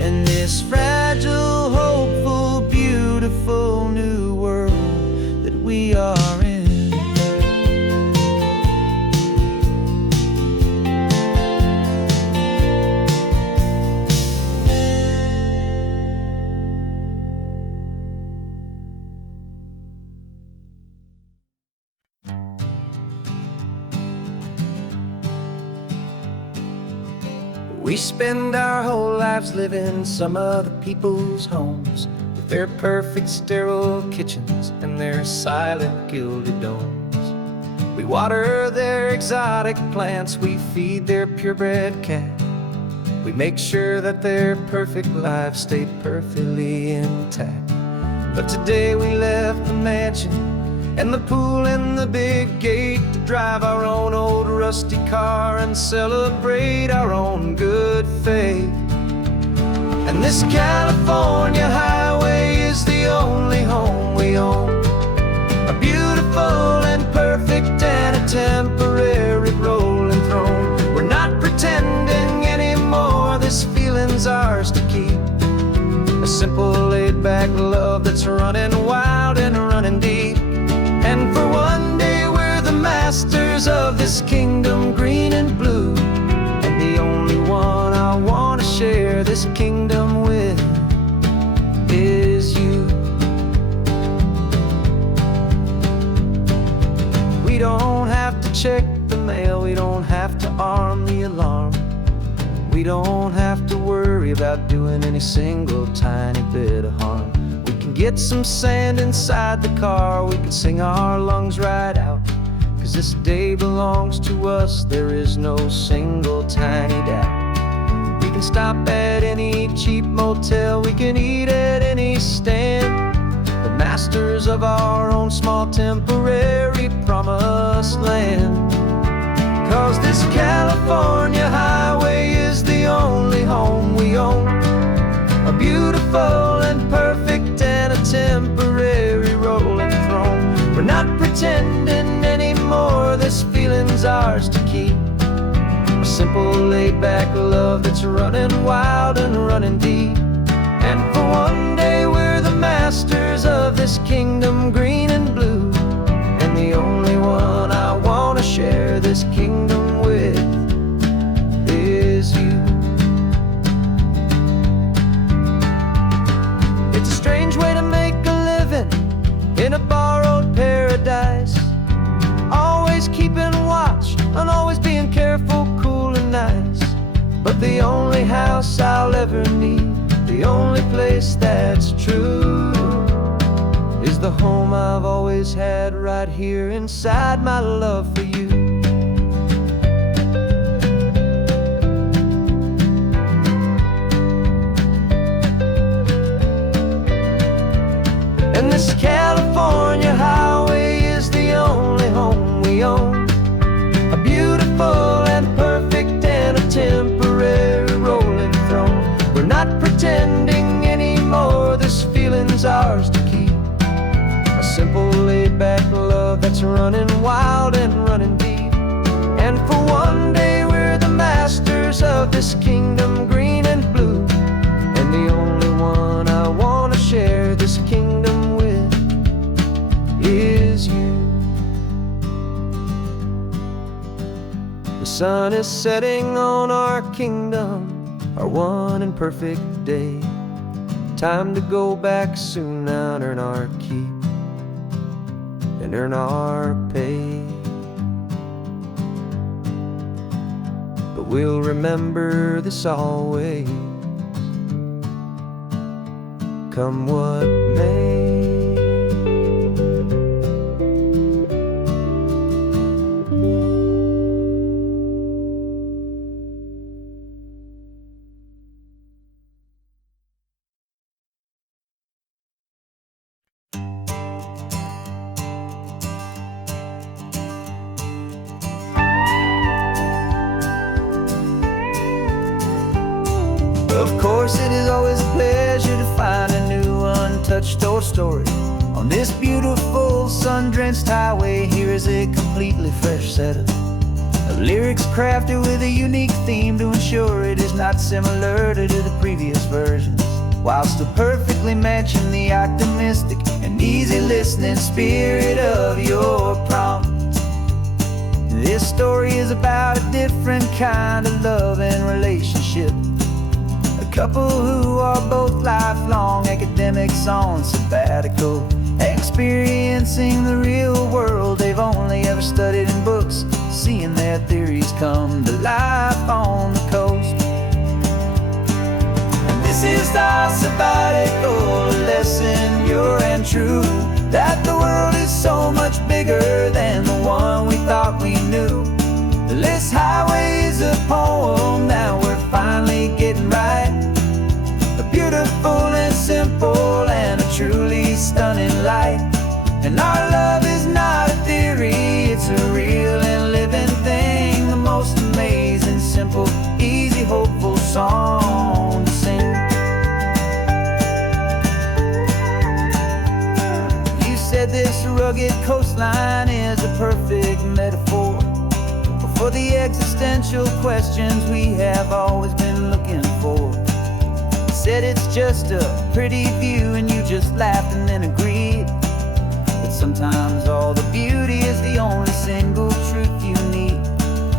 and this fragile, hopeful, beautiful new world that we are in. We spend our whole lives living some other people's homes, with their perfect sterile kitchens and their silent gilded domes. We water their exotic plants, we feed their purebred cat. We make sure that their perfect lives stay perfectly intact. But today we left the mansion and the pool and the big gate to drive our own old rusty car and celebrate our own good faith. And this California highway is the only home we own, a beautiful and perfect and a temporary rolling throne. We're not pretending anymore, this feeling's ours to keep. A simple laid-back love that's running wild and running deep. And for one day we're the masters of this kingdom green and blue, and the only one I want to share this kingdom with is you. We don't have to check the mail, we don't have to arm the alarm. We don't have to worry about doing any single tiny bit of harm. We can get some sand inside the car, we can sing our lungs right out. 'Cause this day belongs to us, there is no single tiny doubt. We can stop at any cheap motel, we can eat at any stand, the masters of our own small temporary promised land. 'Cause this California highway is the only home we own, a beautiful and perfect and a temporary rolling throne. We're not pretending anymore, this feeling's ours to keep. A simple laid-back love that's running wild and running deep. And for one day we're the masters of this kingdom green and blue, and the only one I want to share this kingdom with is you. It's a strange way to make a living in a borrowed paradise, always keeping watch and always being careful, cool and nice. But the only house I'll ever need, the only place that's true, is the home I've always had right here inside my love for you. And this California highway is the only home we own, a beautiful and perfect and a temporary rolling throne. We're not pretending anymore, this feeling's ours to keep. A simple laid-back love that's running wild and running deep. And for one day we're the masters of this kingdom green and blue, and the only one I want to share this kingdom with is you. The sun is setting on our kingdom, our one and perfect day. Time to go back soon now and earn our keep and earn our pay. But we'll remember this always, come what may. Of course, it is always a pleasure to find a new untouched old story on this beautiful sun-drenched highway. Here is a completely fresh set of lyrics crafted with a unique theme to ensure it is not similar to the previous versions, while still perfectly matching the optimistic and easy listening spirit of your prompt. This story is about a different kind of love and relationship, a couple who are both lifelong academics on sabbatical, experiencing the real world they've only ever studied in books, seeing their theories come to life on the coast. And this This is our sabbatical lesson, pure and true, that the world is so much bigger than the one we thought we knew. This highway is a poem that we're finally getting right. A beautiful and simple and a truly stunning light. And our love is not a theory, it's a real and living thing. The most amazing, simple, easy, hopeful song to sing. You said this rugged coastline is a perfect metaphor for the existential questions we have always been looking for. You said it's just a pretty view and you just laughed and then agreed. But sometimes all the beauty is the only single truth you need.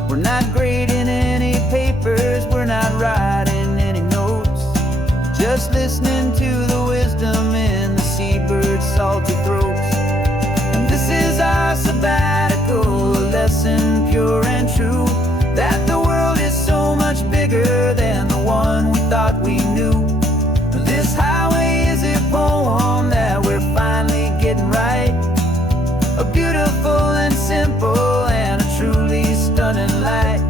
We're not grading any papers, we're not writing any notes, just listening to the wisdom in the seabird's salty throats. And this is our sabbatical lesson, pure and true, that the world is so much bigger than the one we thought we knew. This highway is a poem that we're finally getting right. A beautiful and simple and a truly stunning light.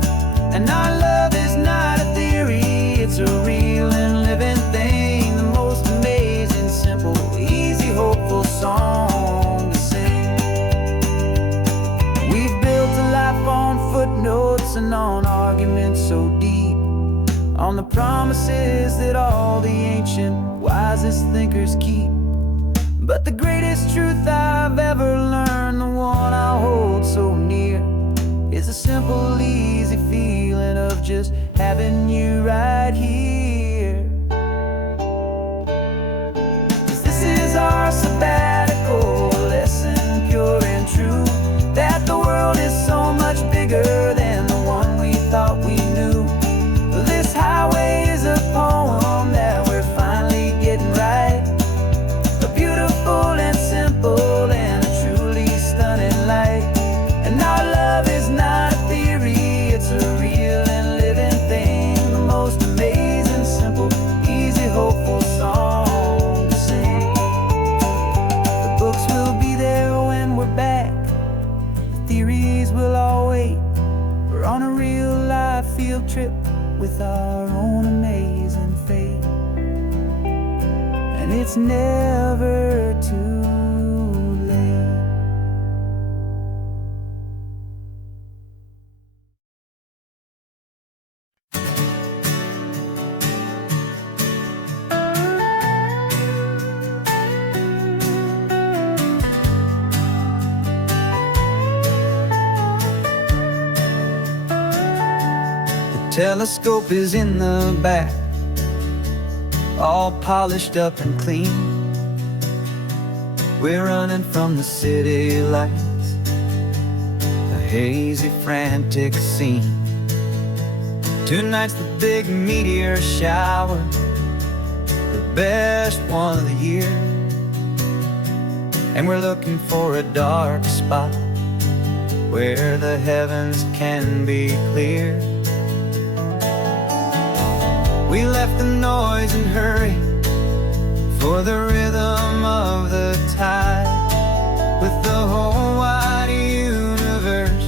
And our love is not a theory, it's a real and living thing. The most amazing, simple, easy, hopeful song to sing. We've built a life on footnotes and on arguments so deep, on the promises that all the ancient, wisest thinkers keep. But the greatest truth I've ever learned, the one I hold so near, is a simple, easy feeling of just having you right here. 'Cause this is our sabbatical lesson, pure and true, that the world is so much bigger than the one we thought we knew. This highway is a poem that we're finally getting right. A beautiful and simple and a truly stunning light. And our love is not a theory, it's a real and living thing. The most amazing, simple, easy, hopeful song to sing. The books will be there when we're back, the theories will all wait. We're on a real life field trip with our own amazing fate. And it's never too late. The telescope is in the back, all polished up and clean. We're running from the city lights, a hazy, frantic scene. Tonight's the big meteor shower, the best one of the year. And we're looking for a dark spot where the heavens can be clear. We left the noise and hurry for the rhythm of the tide, with the whole wide universe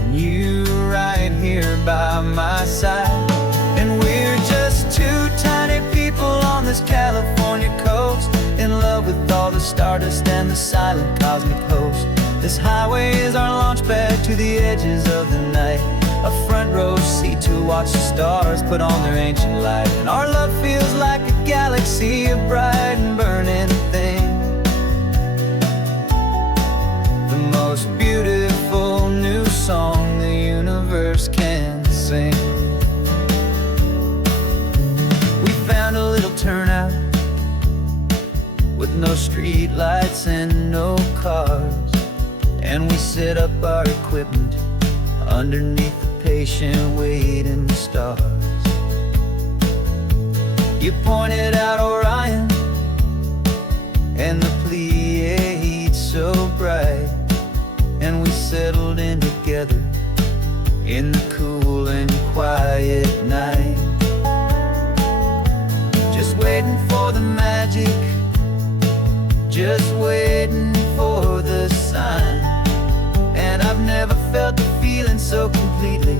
and you right here by my side. And we're just two tiny people on this California coast, in love with all the stardust and the silent cosmic host. This highway is our launch pad to the edges of the night, a front row seat to watch the stars put on their ancient light. And our love feels like a galaxy of bright and burning things, the most beautiful new song the universe can sing. We found a little turnout with no street lights and no cars, and we set up our equipment underneath the patient waiting stars. You pointed out Orion and the Pleiades so bright, and we settled in together in the cool and quiet night, just just waiting for the sign. And I've never felt the feeling so completely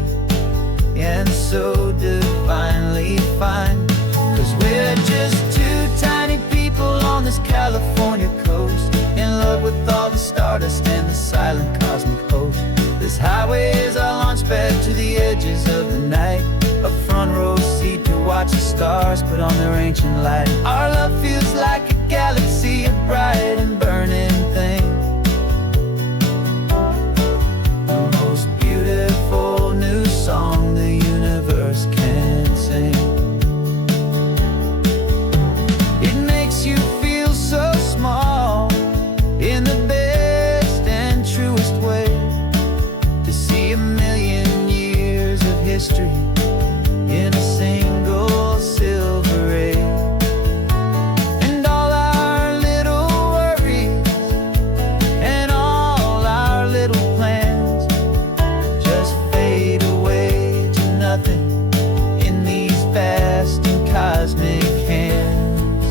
and so divinely fine. 'Cause we're just two tiny people on this California coast, in love with all the stardust and the silent cosmic host. This highway is our launch pad to the edges of the night, a front row seat to watch the stars put on their ancient light. Our love feels like a galaxy of bright and burning things, the most beautiful new song the universe can sing. It makes you feel so small in the best and truest way, to see a million years of history in a single silver ray. And all our little worries and all our little plans just fade away to nothing in these vast and cosmic hands.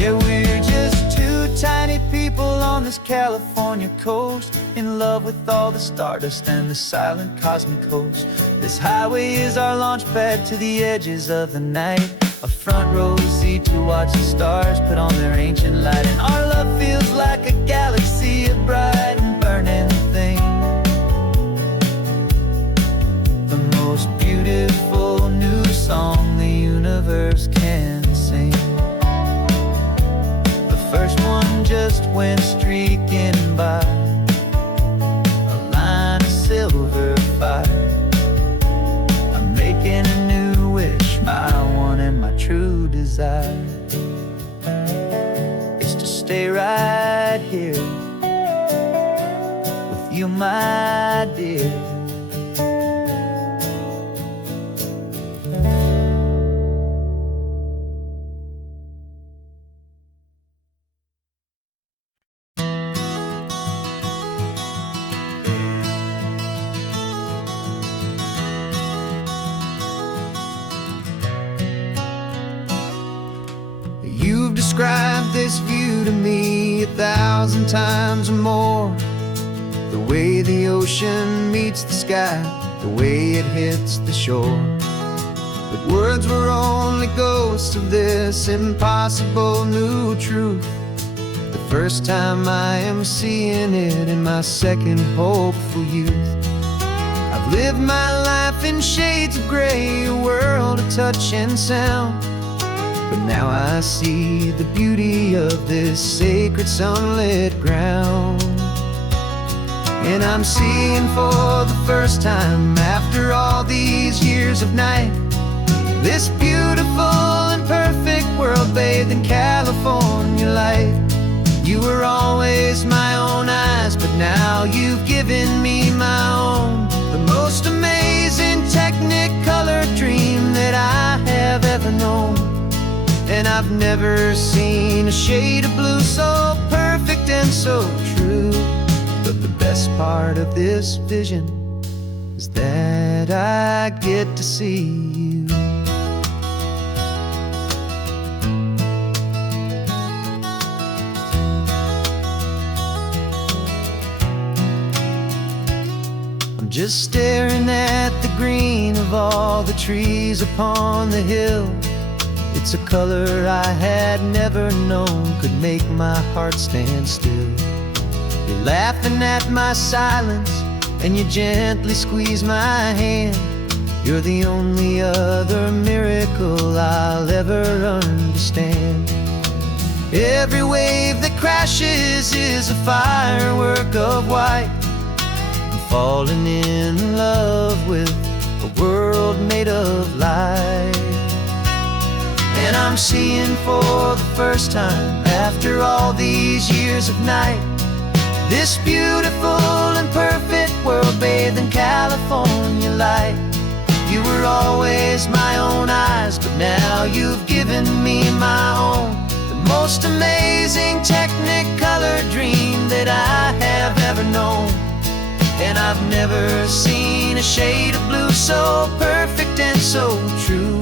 Yeah, we're just two tiny people on this California coast, in love with all the stardust and the silent cosmic host. This highway is our launch pad to the edges of the night, a front row seat to watch the stars put on their ancient light. And our love feels like a galaxy of bright and burning things, the most beautiful new song the universe can sing. The first one just went streaking by, a line of silver fire. I'm making a new wish, my one and my true desire is to stay right here with you, my dear. You've described this view to me 1,000 times or more, the way the ocean meets the sky, the way it hits the shore. But words were only ghosts of this impossible new truth. The first time I am seeing it in my second hopeful youth. I've lived my life in shades of gray, a world of touch and sound, but now I see the beauty of this sacred sunlit ground. And I'm seeing for the first time, after all these years of night, this beautiful and perfect world bathed in California light. You were always my own eyes, but now you've given me my own, the most amazing technicolor dream that I have ever known. And I've never seen a shade of blue so perfect and so true. But the best part of this vision is that I get to see you. I'm just staring at the green of all the trees upon the hill. It's a color I had never known could make my heart stand still. You're laughing at my silence, and you gently squeeze my hand. You're the only other miracle I'll ever understand. Every wave that crashes is a firework of white. I'm falling in love with a world made of light. And I'm seeing for the first time, after all these years of night, this beautiful and perfect world bathed in California light. You were always my own eyes, but now you've given me my own, the most amazing technicolor dream that I have ever known. And I've never seen a shade of blue so perfect and so true.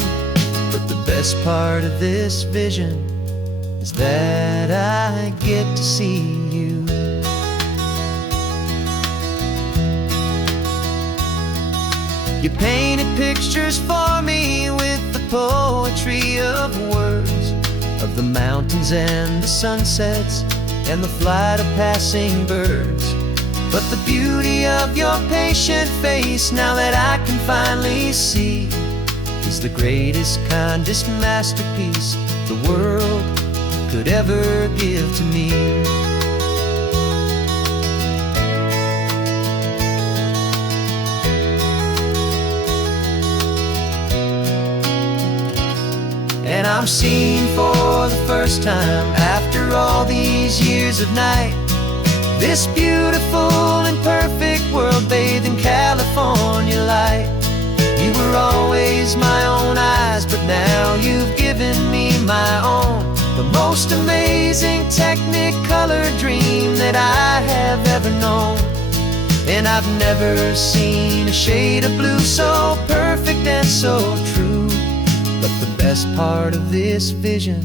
But the best part of this vision is that I get to see you. You painted pictures for me with the poetry of words, of the mountains and the sunsets and the flight of passing birds. But the beauty of your patient face, now that I can finally see, is the greatest, kindest masterpiece the world could ever give to me. And I'm seeing for the first time, after all these years of night, this beautiful and perfect world bathed in California light. You were always my own eyes, but now you've given me my own, the most amazing technicolor dream that I have ever known. And I've never seen a shade of blue so perfect and so true. But the best part of this vision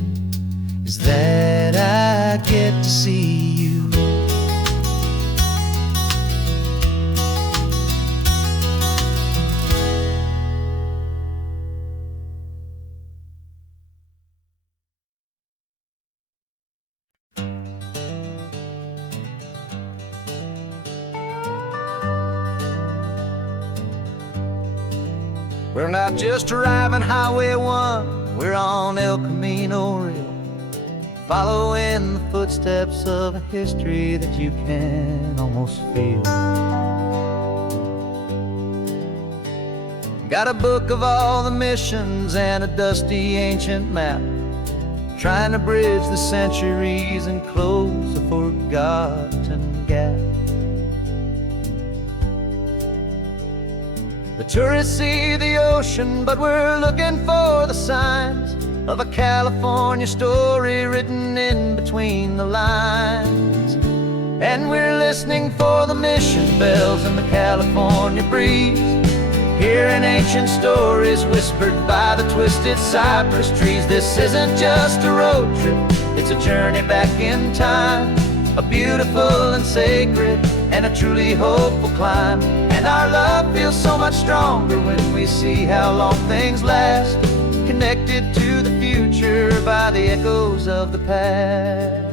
is that I get to see you. We're not just driving Highway 1, we're on El Camino Real, following the footsteps of a history that you can almost feel. Got a book of all the missions and a dusty ancient map, trying to bridge the centuries and close a forgotten gap. The tourists see the ocean, but we're looking for the signs of a California story written in between the lines. And we're listening for the mission bells in the California breeze, hearing ancient stories whispered by the twisted cypress trees. This isn't just a road trip, it's a journey back in time, a beautiful and sacred and a truly hopeful climb. And our love feels so much stronger when we see how long things last, connected to the future by the echoes of the past.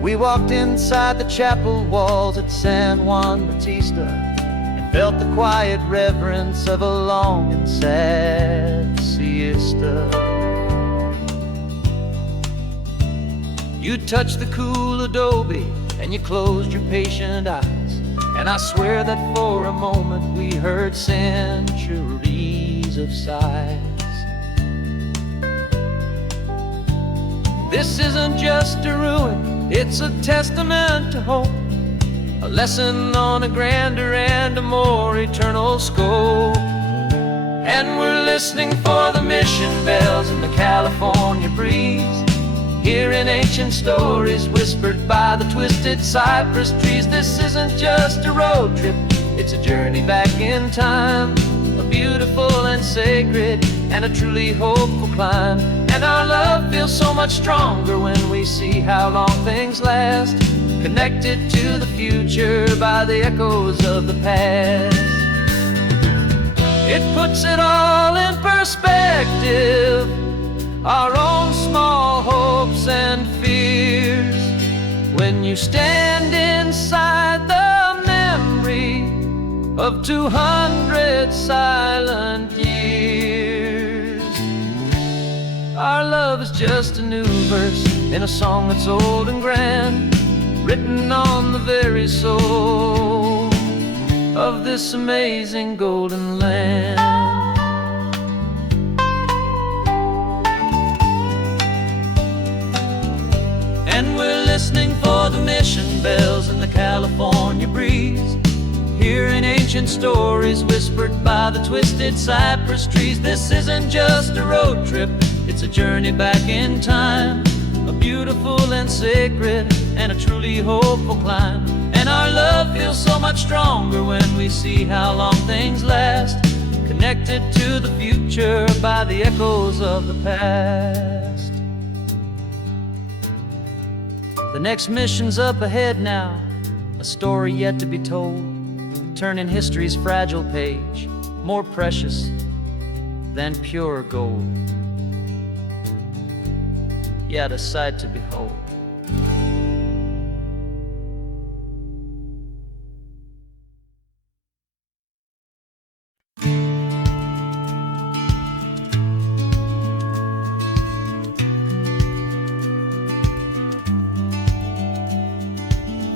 We walked inside the chapel walls at San Juan Bautista and felt the quiet reverence of a long and sad siesta. You touched the cool adobe and you closed your patient eyes, and I swear that for a moment we heard centuries of sighs. This isn't just a ruin, it's a testament to hope, a lesson on a grander and a more eternal scope. And we're listening for the mission bells in the California breeze, hearing ancient stories whispered by the twisted cypress trees. This isn't just a road trip, it's a journey back in time, a beautiful and sacred and a truly hopeful climb. And our love feels so much stronger when we see how long things last, connected to the future by the echoes of the past. It puts it all in perspective, our own small hopes and fears, when you stand inside the memory of 200 silent years. Our love is just a new verse in a song that's old and grand, written on the very soul of this amazing golden land. And we're listening for the mission bells in the California breeze, hearing ancient stories whispered by the twisted cypress trees. This isn't just a road trip, it's a journey back in time, a beautiful and sacred and a truly hopeful climb. And our love feels so much stronger when we see how long things last, connected to the future by the echoes of the past. The next mission's up ahead now, a story yet to be told, turning history's fragile page more precious than pure gold. Yet a sight to behold.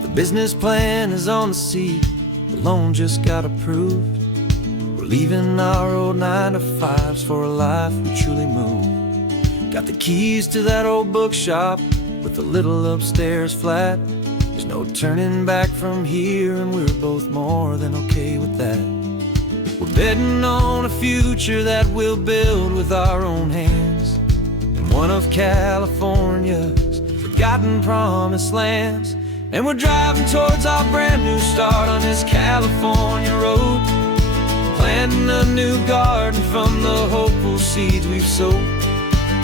The business plan is on the seat, the loan just got approved. We're leaving our old 9-to-5s for a life we truly move. Got the keys to that old bookshop with the little upstairs flat. There's no turning back from here, and we're both more than okay with that. We're betting on a future that we'll build with our own hands, in one of California's forgotten promised lands. And we're driving towards our brand new start on this California road, planting a new garden from the hopeful seeds we've sowed.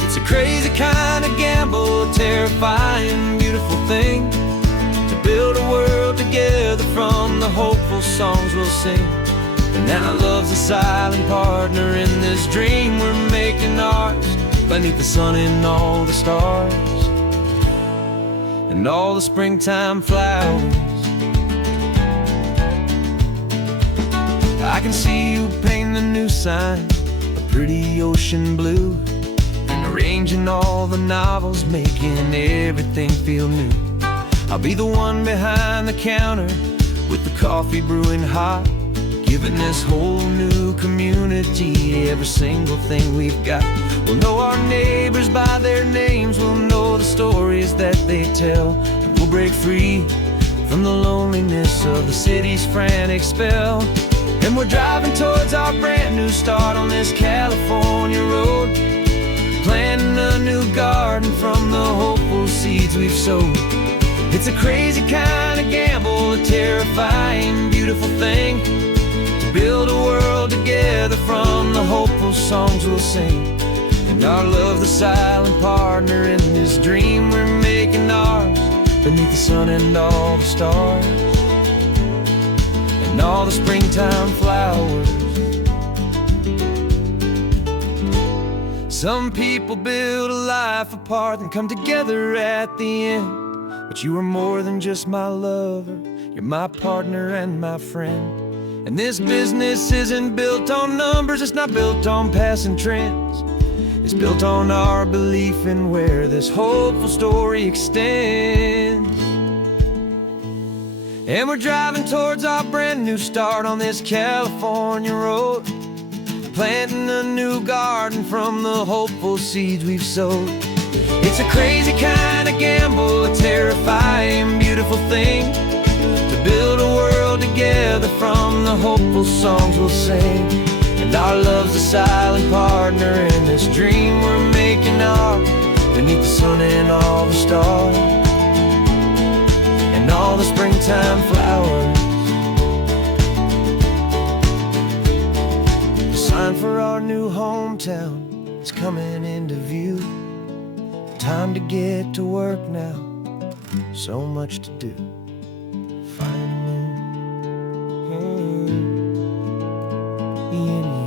It's a crazy kind of gamble, a terrifying, beautiful thing, to build a world together from the hopeful songs we'll sing. And now love's a silent partner in this dream we're making ours, beneath the sun and all the stars and all the springtime flowers. I can see you painting a new sign, a pretty ocean blue, and arranging all the novels, making everything feel new. I'll be the one behind the counter with the coffee brewing hot, giving this whole new community every single thing we've got. We'll know our neighbors by their names, we'll know the stories that they tell, and we'll break free from the loneliness of the city's frantic spell. And we're driving towards our brand new start on this California road, planting a new garden from the hopeful seeds we've sowed. It's a crazy kind of gamble, a terrifying, beautiful thing, to build a world together from the hopeful songs we'll sing. And our love's the silent partner in this dream we're making ours, beneath the sun and all the stars and all the springtime flowers. Some people build a life apart and come together at the end, but you are more than just my lover, you're my partner and my friend. And this business isn't built on numbers, it's not built on passing trends, it's built on our belief in where this hopeful story extends. And we're driving towards our brand new start on this California road, planting a new garden from the hopeful seeds we've sowed. It's a crazy kind of gamble, a terrifying, beautiful thing, to build a world together from the hopeful songs we'll sing. And our love's a silent partner in this dream we're making ours, beneath the sun and all the stars and all the springtime flowers. The sign for our new hometown is coming into view. Time to get to work now, so much to do. Finding you in you.